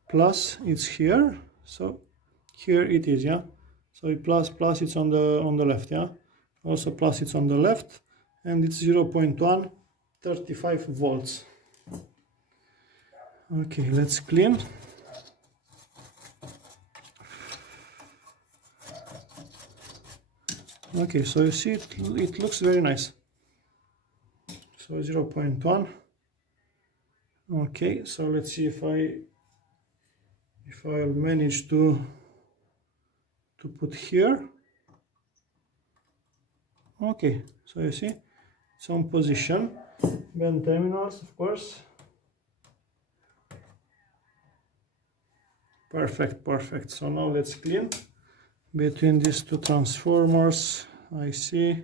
Plus it's here, so here it is, yeah. So plus it's on the left, yeah. Also plus it's on the left, and it's 0.1, 35 volts. Okay, let's clean. Okay, so you see it looks very nice. So 0.1. Okay, so let's see if I'll manage to put here. Okay, so you see it's on position. Bend terminals, of course. Perfect. So now let's clean between these two transformers. I see.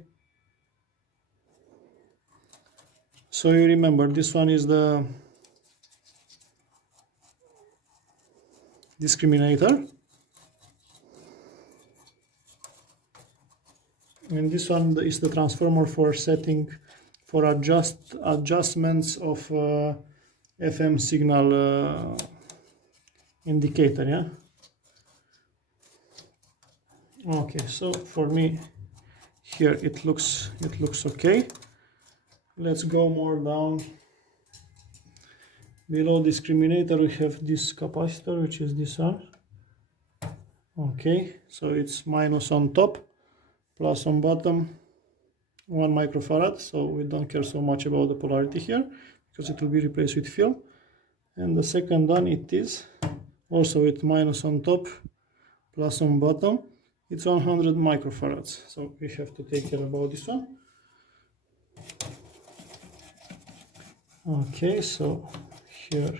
So you remember this one is the discriminator, and this one is the transformer for setting, for adjustments of FM signal indicator, yeah. Okay, so for me here it looks okay. Let's go more down. Below discriminator we have this capacitor, which is this one. Okay, so it's minus on top, plus on bottom, 1 microfarad. So we don't care so much about the polarity here, because it will be replaced with film. And the second one, it is also with minus on top, plus on bottom. It's 100 microfarads. So we have to take care about this one. Okay, so here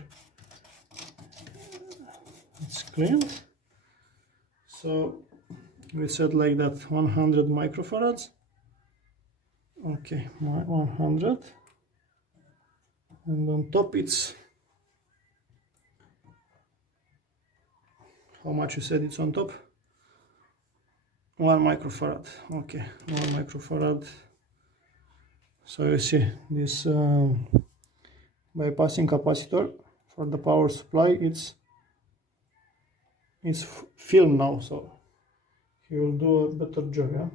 it's cleaned. So we said like that, 100 microfarads. Okay, 100. And on top it's, how much you said it's on top? 1 microfarad. Okay, 1 microfarad. So you see this bypassing capacitor for the power supply, it's film now, so he will do a better job, yeah.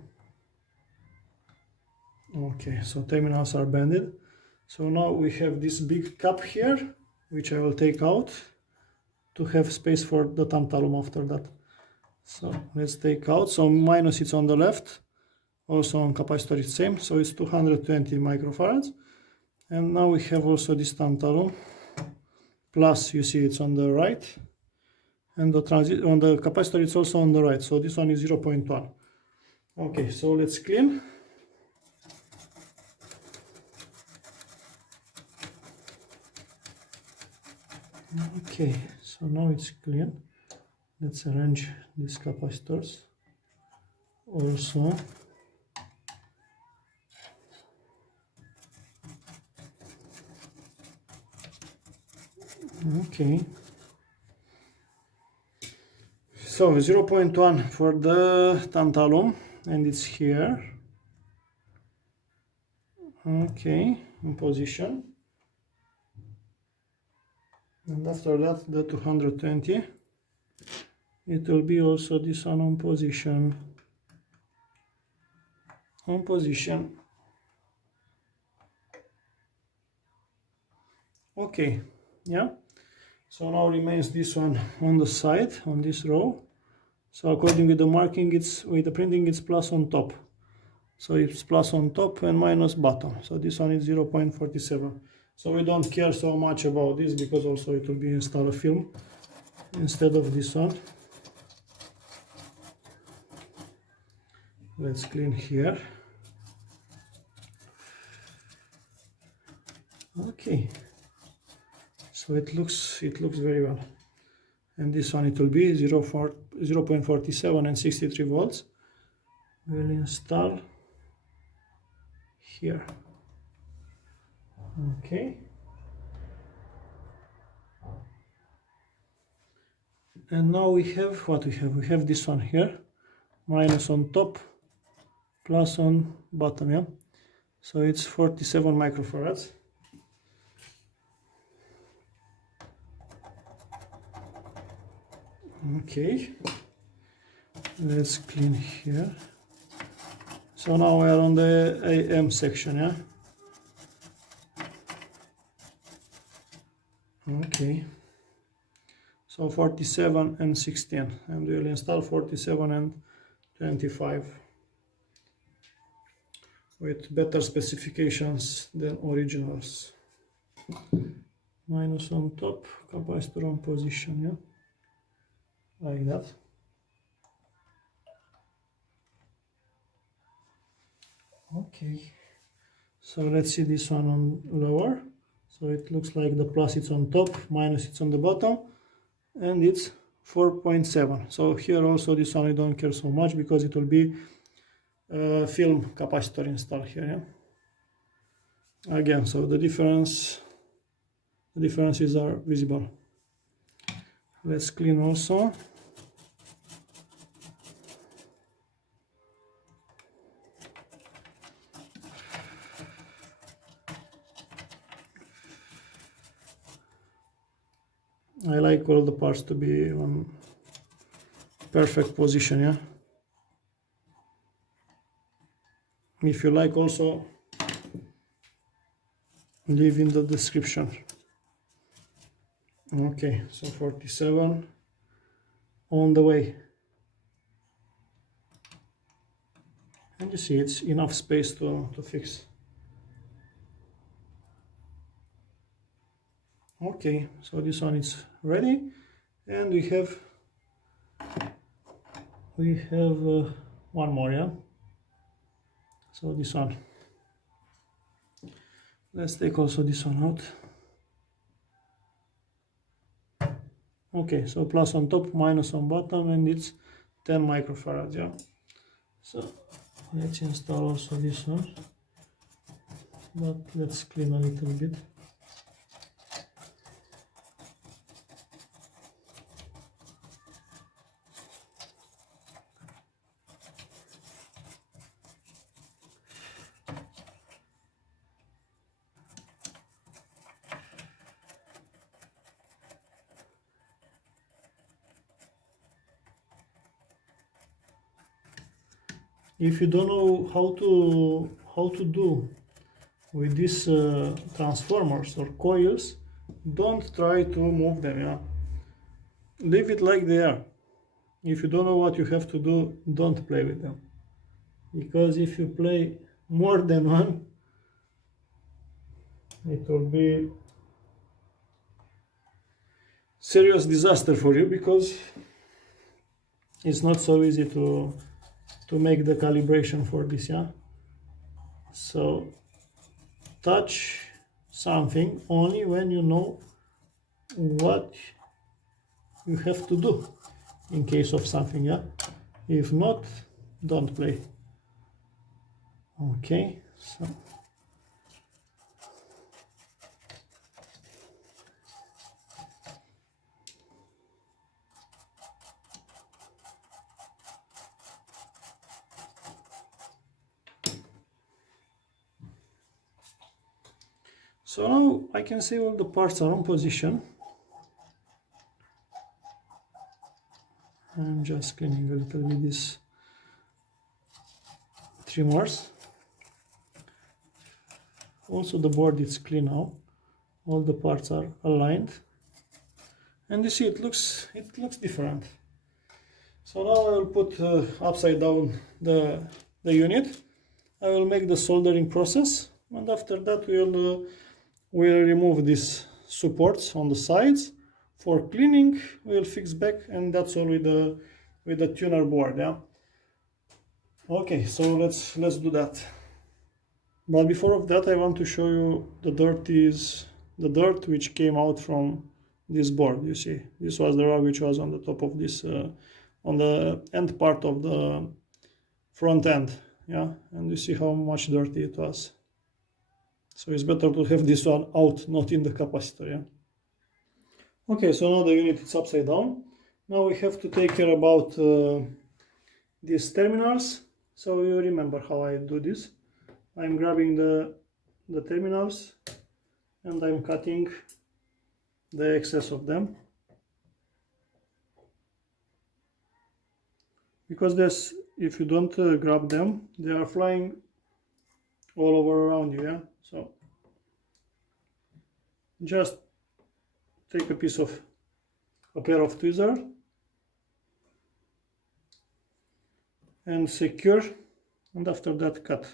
Okay, so terminals are bended. So now we have this big cap here, which I will take out to have space for the tantalum after that. So let's take out. So minus it's on the left, also on capacitor it's same, so it's 220 microfarads. And now we have also this tantalum, plus you see it's on the right, and on the capacitor it's also on the right, so this one is 0.1. Okay, so let's clean. Okay, so now it's clean. Let's arrange these capacitors also. Okay. So 0.1 for the tantalum, and it's here. Okay, in position. And after that, the 220. It will be also this one on position. On position. Okay, yeah. So now remains this one on the side, on this row. So according with the marking, it's with the printing, it's plus on top. So it's plus on top and minus bottom. So this one is 0.47. So we don't care so much about this because also it will be installed a film instead of this one. Let's clean here. Okay. So it looks very well. And this one it will be 0.47 and 63 volts. We'll install here. Okay. And now we have what we have. We have this one here, minus on top, plus on bottom, yeah. So it's 47 microfarads. Okay. Let's clean here. So now we are on the AM section, yeah. Okay. So 47 and 16, and we'll install 47 and 25 with better specifications than originals. Minus on top, capacitor on position, yeah, like that. Okay, so let's see this one on lower. So it looks like the plus it's on top, minus it's on the bottom, and it's 4.7. So here also this one I don't care so much because it will be film capacitor installed here, yeah? Again, so the differences are visible. Let's clean also. I like all the parts to be on perfect position, yeah. If you like also, leave in the description. Okay, so 47 on the way. And you see it's enough space to fix. Okay, so this one is ready, and we have one more, yeah. So this one. Let's take also this one out. Okay, so plus on top, minus on bottom, and it's 10 microfarads, yeah. So let's install also this one, but let's clean a little bit. If you don't know how to do with these transformers or coils, don't try to move them, yeah. Leave it like they are. If you don't know what you have to do, don't play with them. Because if you play more than one, it will be serious disaster for you, because it's not so easy to make the calibration for this, yeah. So touch something only when you know what you have to do. in case of something, yeah. If not, don't play. Okay, so now I can see all the parts are on position. I'm just cleaning a little bit these trimmers. Also the board is clean now. All the parts are aligned. And you see it looks different. So now I will put upside down the unit. I will make the soldering process, and after that we'll remove these supports on the sides. For cleaning, we'll fix back, and that's all with the tuner board. Yeah. Okay, so let's do that. But before of that, I want to show you the dirt which came out from this board. You see, this was the rug which was on the top of this, on the end part of the front end. Yeah, and you see how much dirty it was. So it's better to have this one out, not in the capacitor. Yeah. Okay, so now the unit is upside down. Now we have to take care about these terminals. So you remember how I do this. I'm grabbing the terminals and I'm cutting the excess of them, because this, if you don't grab them, they are flying all over around you. Yeah, so just take a pair of tweezers and secure, and after that cut.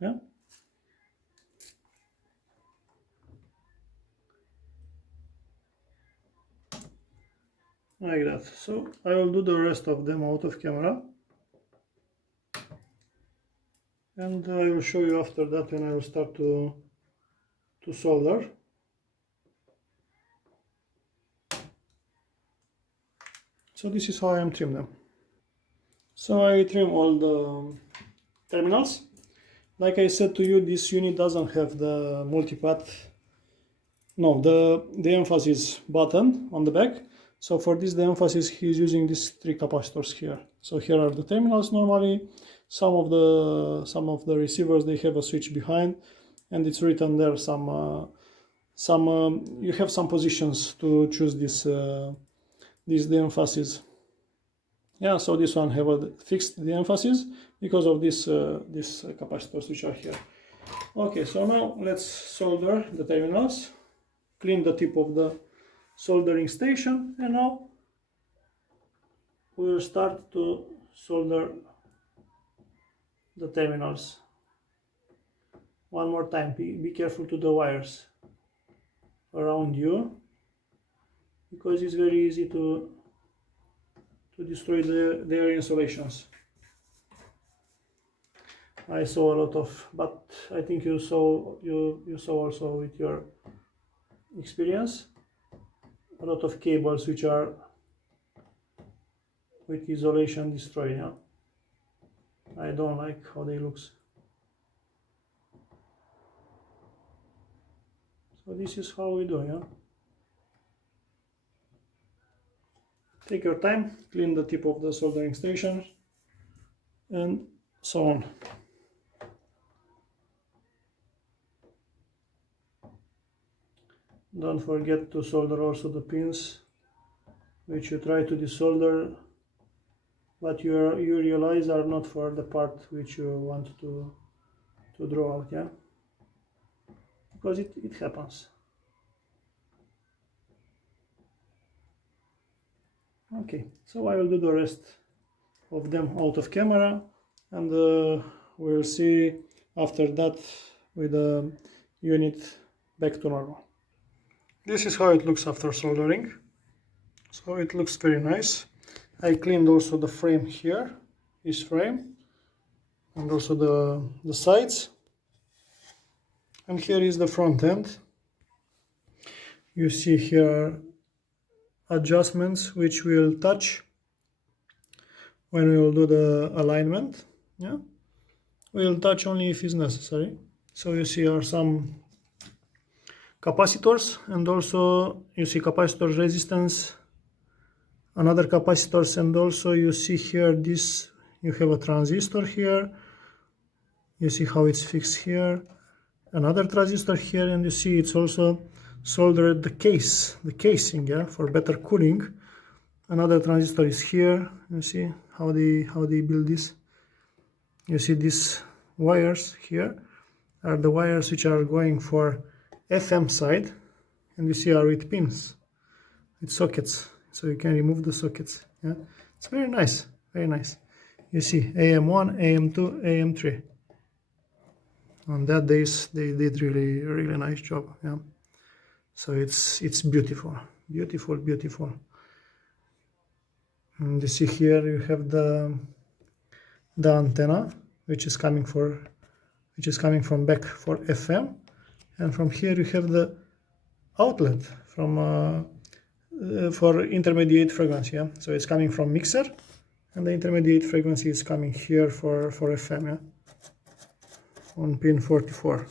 Yeah. Like that. So I will do the rest of them out of camera, and I will show you after that when I will start to solder. So this is how I am trim them. So I trim all the terminals. Like I said to you, this unit doesn't have the multipath, no, the emphasis button on the back. So for this, the emphasis, he's using these 3 capacitors here. So here are the terminals normally. Some of the receivers, they have a switch behind, and it's written there you have some positions to choose the emphasis. Yeah, so this one have fixed the emphasis because of these capacitors which are here. Okay, so now let's solder the terminals, clean the tip of the soldering station, and now we will start to solder the terminals. One more time, be careful to the wires around you, because it's very easy to destroy their insulations. I saw a lot of, but I think you saw also with your experience, a lot of cables which are with isolation destroyed. Yeah? I don't like how they look. So this is how we do. Yeah. Take your time, clean the tip of the soldering station, and so on. Don't forget to solder also the pins which you try to desolder, but you realize are not for the part which you want to draw out, yeah? Because it happens. Okay, so I will do the rest of them out of camera, and we'll see after that with the unit back to normal. This is how it looks after soldering. So it looks very nice. I cleaned also the frame here, this frame, and also the sides. And here is the front end. You see here adjustments which we'll touch when we will do the alignment. Yeah, we'll touch only if it's necessary. So you see are some capacitors, and also you see capacitor resistance, another capacitors, and also you see here this, you have a transistor here, you see how it's fixed here, another transistor here, and you see it's also soldered the casing, yeah, for better cooling. Another transistor is here. You see how they build this. You see these wires here are the wires which are going for FM side, and you see are with pins, with sockets, so you can remove the sockets. Yeah, it's very nice, very nice. You see AM1, AM2, AM3. On that days they did really nice job. Yeah, so it's beautiful, beautiful, beautiful. And you see here you have the antenna which is coming from back for FM, and from here you have the outlet from for intermediate frequency. Yeah, so it's coming from mixer, and the intermediate frequency is coming here for FM. Yeah, on pin 44.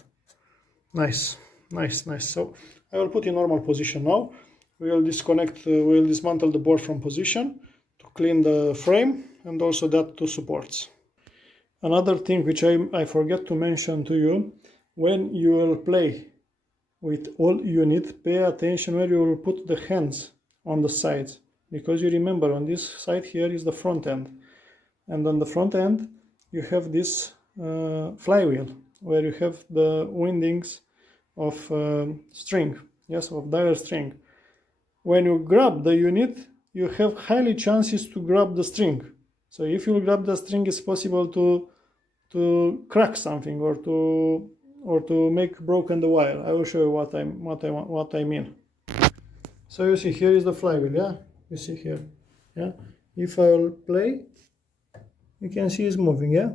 Nice, nice, nice. So I will put in normal position now. We will disconnect, we will dismantle the board from position to clean the frame, and also that two supports. Another thing which I forget to mention to you, when you will play with all unit, pay attention where you will put the hands on the sides, because you remember on this side here is the front end, and on the front end you have this flywheel where you have the windings of string, yes, of dial string. When you grab the unit, you have highly chances to grab the string. So if you grab the string, it's possible to crack something or to make broken the wire. I will show you what I mean. So you see here is the flywheel, yeah. You see here, yeah. If I will play, you can see it's moving, yeah.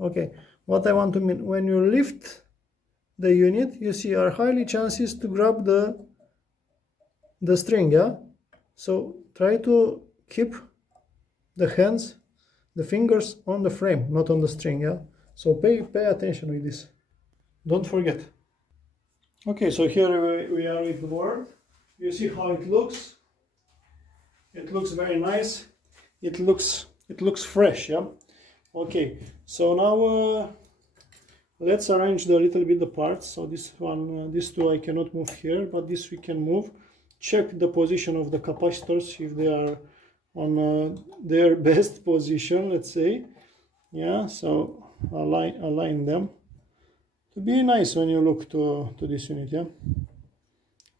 Okay. What I want to mean, when you lift the unit, you see are highly chances to grab the string, yeah. So try to keep the hands, the fingers on the frame, not on the string, yeah. So pay attention with this. Don't forget. Okay, so here we are with the board. You see how it looks. It looks very nice. It looks fresh, yeah. Okay, so now let's arrange a little bit the parts. So this one, these two I cannot move here, but this we can move. Check the position of the capacitors if they are on their best position, let's say. Yeah, so align them to be nice when you look to this unit. Yeah,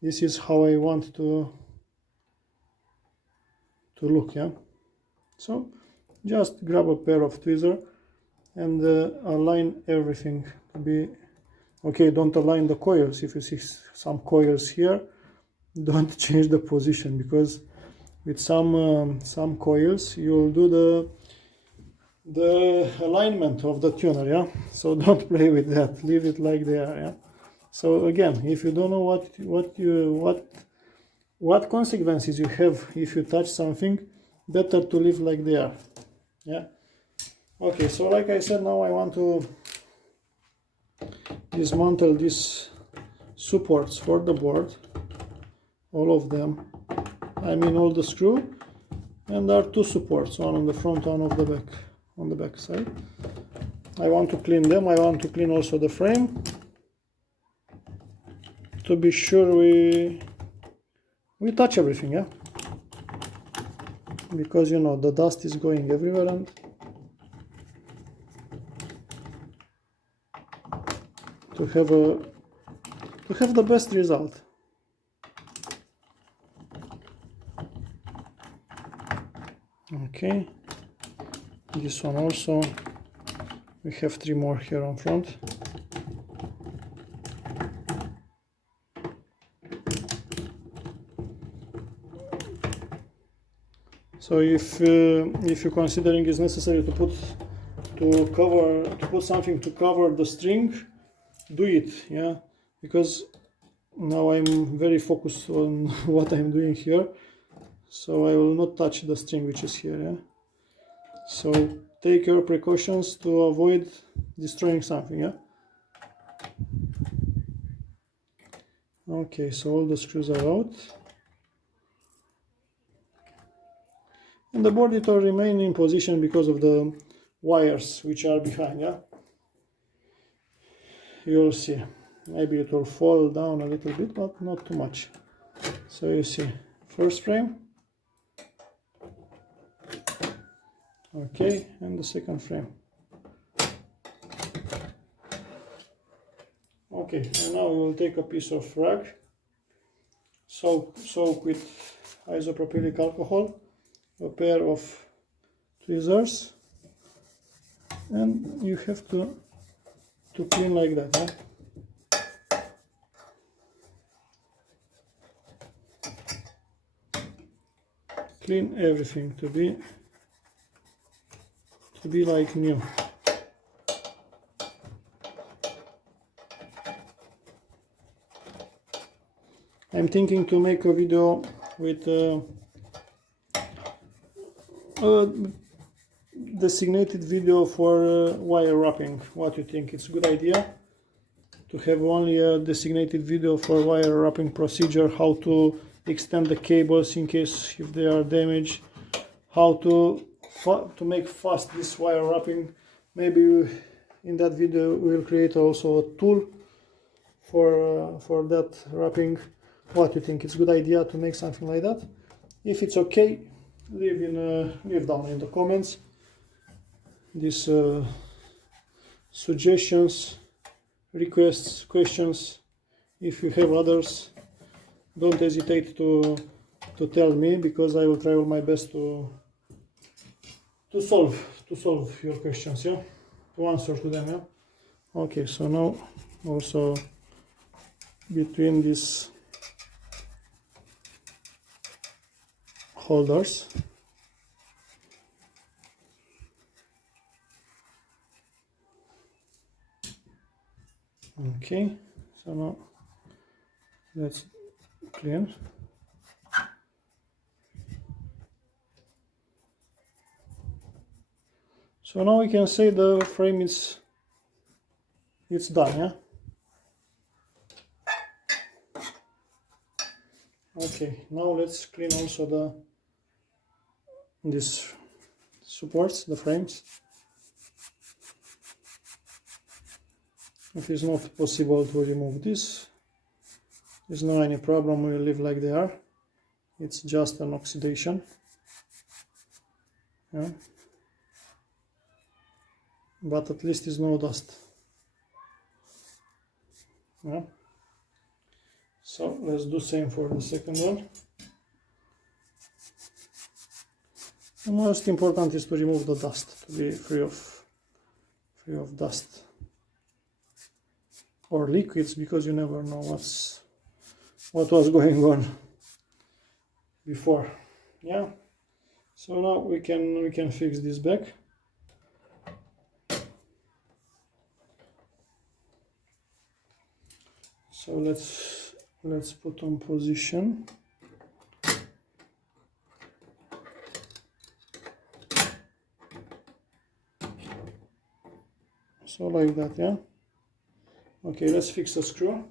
this is how I want to look. Yeah, so just grab a pair of tweezers and align everything to be okay. Don't align the coils. If you see some coils here, don't change the position, because with some coils you'll do the alignment of the tuner, yeah. So don't play with that, leave it like they are, yeah. So again, if you don't know what consequences you have if you touch something, better to leave like they are, yeah. Okay, so like I said, now I want to dismantle these supports for the board, all of them. I mean all the screw, and there are two supports, one on the front, one on the back, on the back side. I want to clean them. I want to clean also the frame to be sure we touch everything, yeah, because you know the dust is going everywhere, and to have the best result. Okay, this one also, we have 3 more here on front. So if you're considering it's necessary to put to put something to cover the string, do it, yeah, because now I'm very focused on what I'm doing here, so I will not touch the string which is here, yeah. So take your precautions to avoid destroying something, yeah. Okay, so all the screws are out, and the board it will remain in position because of the wires which are behind, yeah. You'll see, maybe it will fall down a little bit, but not too much. So you see, first frame, okay, and the second frame. Okay, and now we will take a piece of rag, soak with isopropylic alcohol, a pair of tweezers, and you have to clean like that, huh? Clean everything to be like new. I'm thinking to make a video with a designated video for wire wrapping. What do you think? It's a good idea to have only a designated video for wire wrapping procedure, how to extend the cables in case if they are damaged, how to make fast this wire wrapping. Maybe in that video we'll create also a tool for that wrapping. What do you think? It's a good idea to make something like that? If it's okay, leave down in the comments these suggestions, requests, questions. If you have others, don't hesitate to tell me, because I will try all my best to solve your questions, yeah, to answer to them, yeah. Okay, so now also between these holders, okay, so now let's clean. So now we can say the frame it's done, yeah. Okay, now let's clean also these supports, the frames. If it's not possible to remove this, there's no any problem, we'll leave like they are. It's just an oxidation, yeah. But at least there's no dust, yeah. So let's do same for the second one. The most important is to remove the dust, to be free of dust or liquids, because you never know what was going on before, yeah. So now we can fix this back. So let's put on position. So like that, yeah. Okay, let's fix the screw.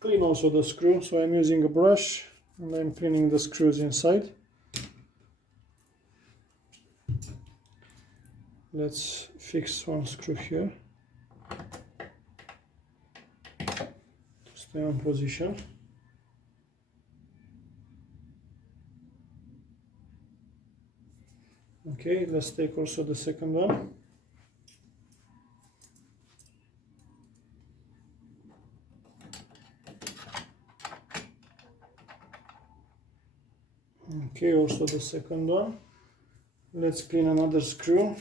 Clean also the screw. So I'm using a brush and I'm cleaning the screws inside. Let's fix one screw here to stay on position. Okay, let's take also the second one. Okay, also the second one. Let's clean another screw.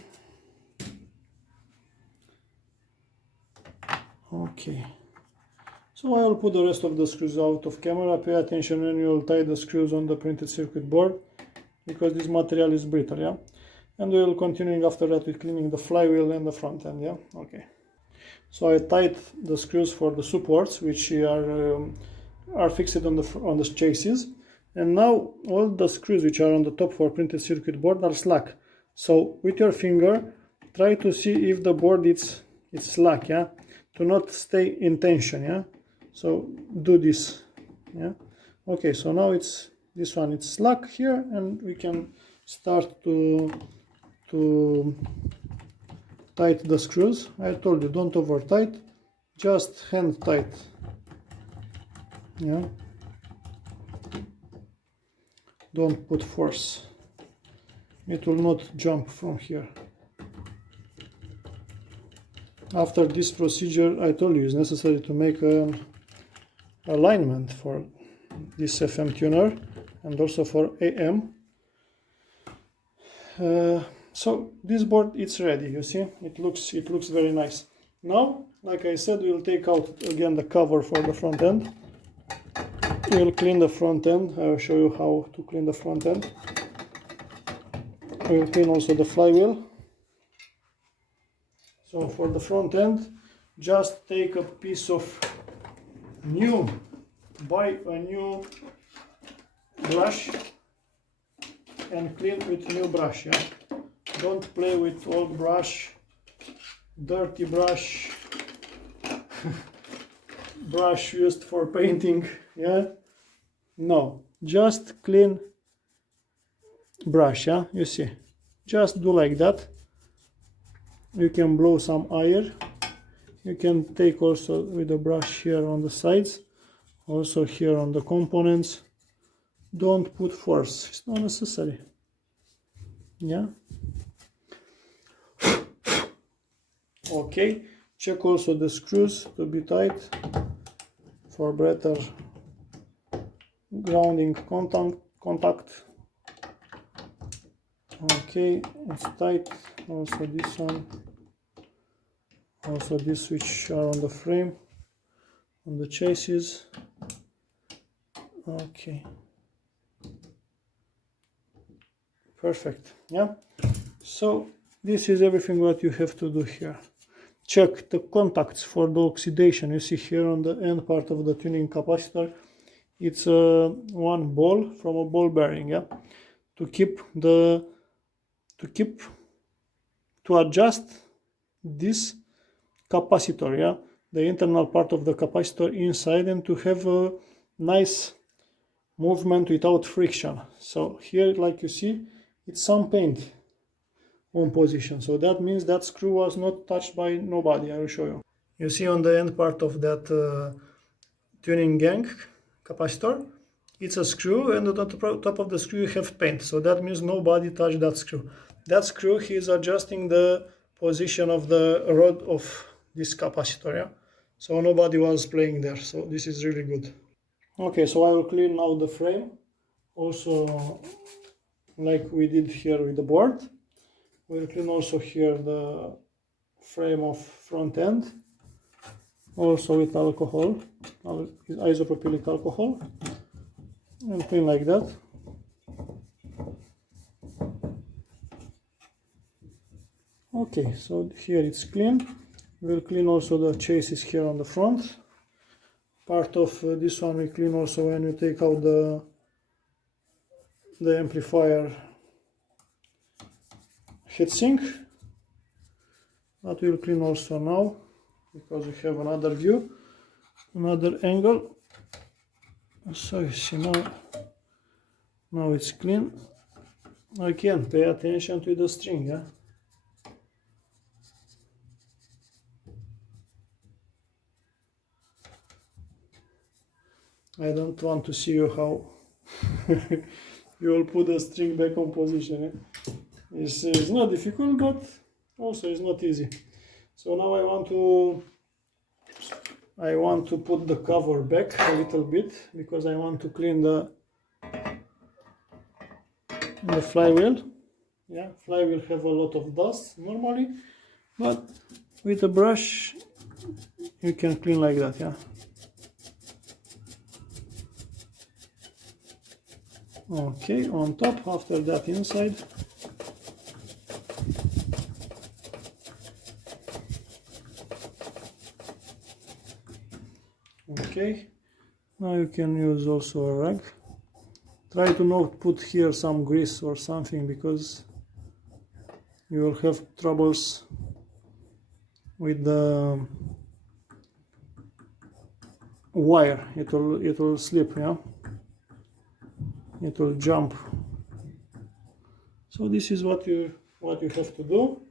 Okay, so I will put the rest of the screws out of camera. Pay attention when you will tie the screws on the printed circuit board, because this material is brittle, yeah. and we will continue after that with cleaning the flywheel and the front end. Yeah, okay. So I tied the screws for the supports, which are fixed on the chassis, and now all the screws which are on the top for printed circuit board are slack. So with your finger, try to see if the board it's slack. Yeah, to not stay in tension. Yeah, so do this. Yeah, okay. So now it's this one. It's slack here, and we can start to tight the screws. I told you, don't over tight, just hand tight. Yeah, don't put force, it will not jump from here. After this procedure, I told you, it's necessary to make an alignment for this FM tuner and also for AM. So this board, it's ready. You see, it looks very nice. Now, like I said, we'll take out again the cover for the front end. We'll clean the front end. I will show you how to clean the front end. We'll clean also the flywheel. So for the front end, just take a piece of buy a new brush and clean with new brush. Yeah, don't play with old brush, dirty brush, brush used for painting. Yeah, no, just clean brush. Yeah, you see, just do like that. You can blow some air. You can take also with the brush here on the sides, also here on the components. Don't put force, it's not necessary. Yeah, okay. Check also the screws to be tight for better grounding contact. Okay, it's tight. Also this one, also this which are on the frame, on the chassis. Okay, perfect. Yeah, so this is everything what you have to do here. Check the contacts for the oxidation. You see here on the end part of the tuning capacitor, it's one ball from a ball bearing. Yeah, to adjust this capacitor, yeah, the internal part of the capacitor inside, and to have a nice movement without friction. So here, like you see, it's some paint on position, so that means that screw was not touched by nobody. I will show you. You see on the end part of that tuning gang capacitor, it's a screw, and at the top of the screw you have paint, so that means nobody touched that screw. That screw, he is adjusting the position of the rod of this capacitor. Yeah, so nobody was playing there, so this is really good. Okay, so I will clean now the frame, also like we did here with the board. We'll clean also here the frame of front end, also with alcohol, isopropylic alcohol, and clean like that. Okay, so here it's clean. We'll clean also the chassis here on the front. Part of this one we clean also when you take out the amplifier heatsink. That we'll clean also now, because we have another view, another angle. So you see now it's clean. Again, pay attention to the string. Yeah, I don't want to see you how you will put the string back on position. Eh? It's not difficult, but also it's not easy. So now I want to put the cover back a little bit, because I want to clean the flywheel. Yeah, flywheel have a lot of dust normally, but with a brush you can clean like that. Yeah. Okay, on top, after that inside. Okay, now you can use also a rag. Try to not put here some grease or something, because you will have troubles with the wire. It will slip, yeah, it will jump. So this is what you have to do.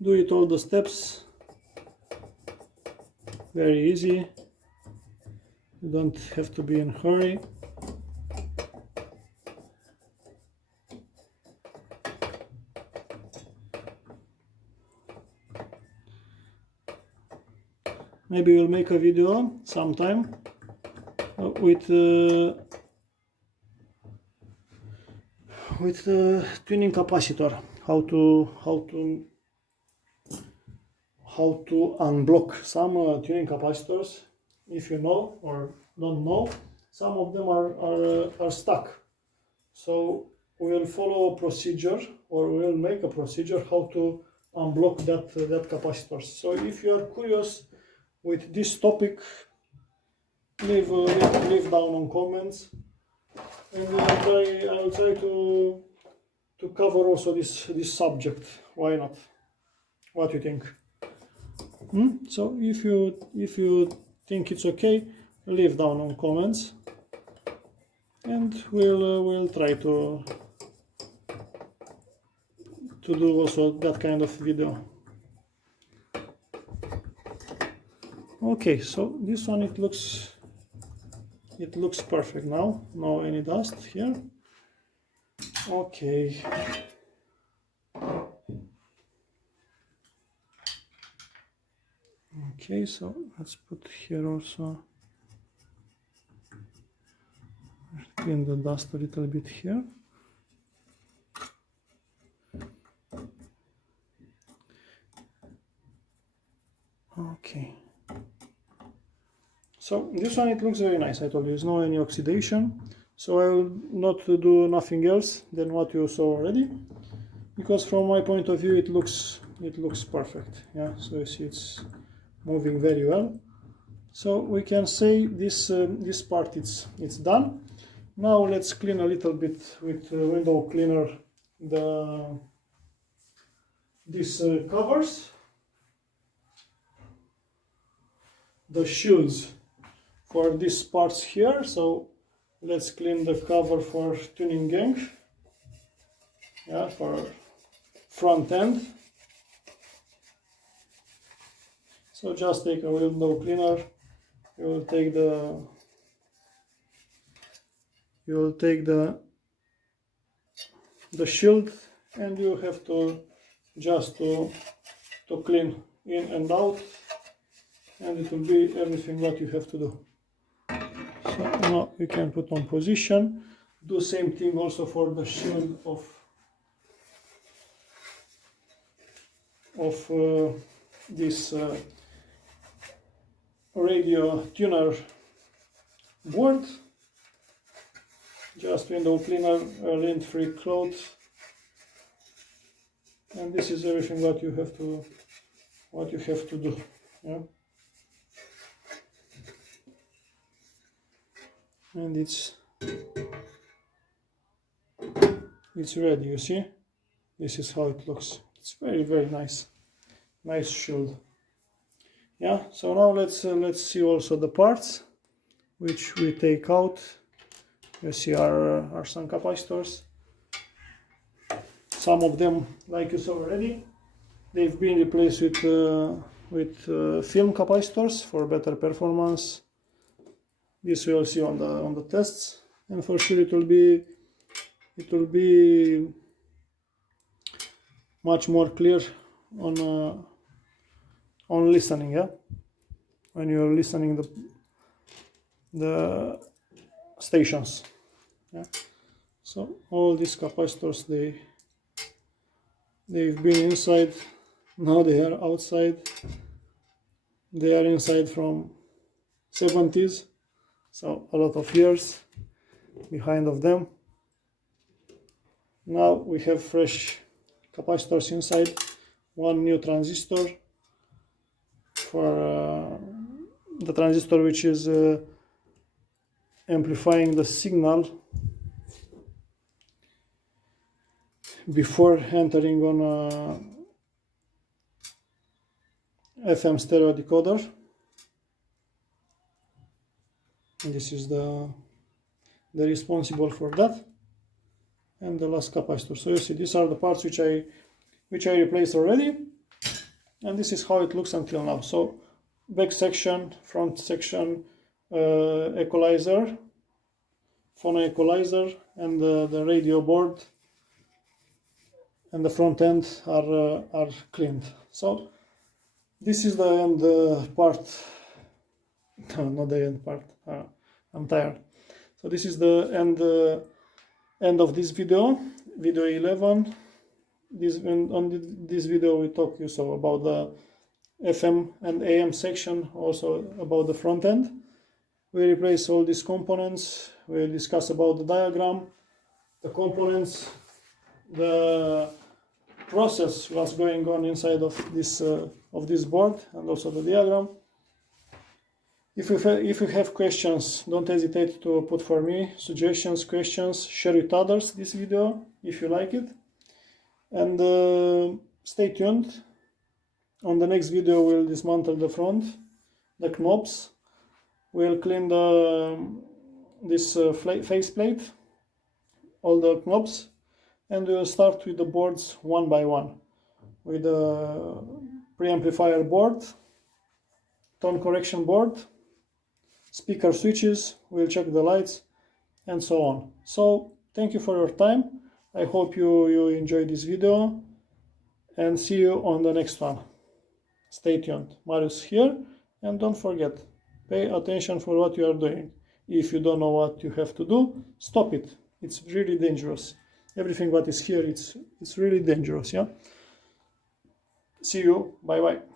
Do it all the steps. Very easy. You don't have to be in a hurry. Maybe we'll make a video sometime with tuning capacitor, how to unblock some tuning capacitors. If you know or don't know, some of them are stuck. So we will follow a procedure, or we will make a procedure how to unblock that capacitor. So if you are curious with this topic, leave down on comments, and I will try to cover also this subject. Why not? What do you think? So if you think it's okay, leave down on comments, and we'll try to do also that kind of video. Okay, so this one, it looks perfect now. No any dust here. Okay. Okay, so let's put here also, clean the dust a little bit here. Okay. So this one, it looks very nice. I told you, there's no any oxidation. So I will not do nothing else than what you saw already, because from my point of view, it looks perfect. Yeah. So you see, it's moving very well. So we can say this part it's done. Now let's clean a little bit with window cleaner these covers, the shields for these parts here. So let's clean the cover for tuning gang, yeah, for front end. So just take a window cleaner. You will take the shield, and you have to just to clean in and out, and it will be everything what you have to do. So now you can put on position. Do same thing also for the shield of this radio tuner board. Just window cleaner, lint-free cloth, and this is everything what you have to do. Yeah. And it's ready. You see, this is how it looks. It's very, very nice shield. Yeah. So now let's see also the parts which we take out. You see are some capacitors. Some of them, like you saw already, they've been replaced with film capacitors for better performance. This we will see on the tests, and for sure it will be much more clear on listening. Yeah, when you're listening the stations. Yeah. So all these capacitors, they've been inside, now they are outside. They are inside from 70s, so a lot of years behind of them. Now we have fresh capacitors inside, one new transistor for the transistor which is amplifying the signal before entering on a FM stereo decoder. And this is the responsible for that, and the last capacitor. So you see, these are the parts which I replaced already, and this is how it looks until now. So back section, front section, equalizer, phono equalizer, and the radio board and the front end are cleaned. So this is the end part. No, not the end part. I'm tired. So this is the end of this video 11. On this video we talk you so about the FM and AM section, also about the front end. We replace all these components. We'll discuss about the diagram, the components, the process what's going on inside of this board, and also the diagram. If you have questions, don't hesitate to put for me suggestions, questions, share with others this video if you like it, and stay tuned. On the next video we'll dismantle the front, the knobs, we'll clean this faceplate, all the knobs, and we'll start with the boards one by one, with the preamplifier board, tone correction board, speaker switches, we'll check the lights, and so on. So thank you for your time. I hope you enjoyed this video, and see you on the next one. Stay tuned. Marius here, and don't forget, pay attention for what you are doing. If you don't know what you have to do, stop it. It's really dangerous. Everything what is here, it's really dangerous, yeah? See you. Bye bye.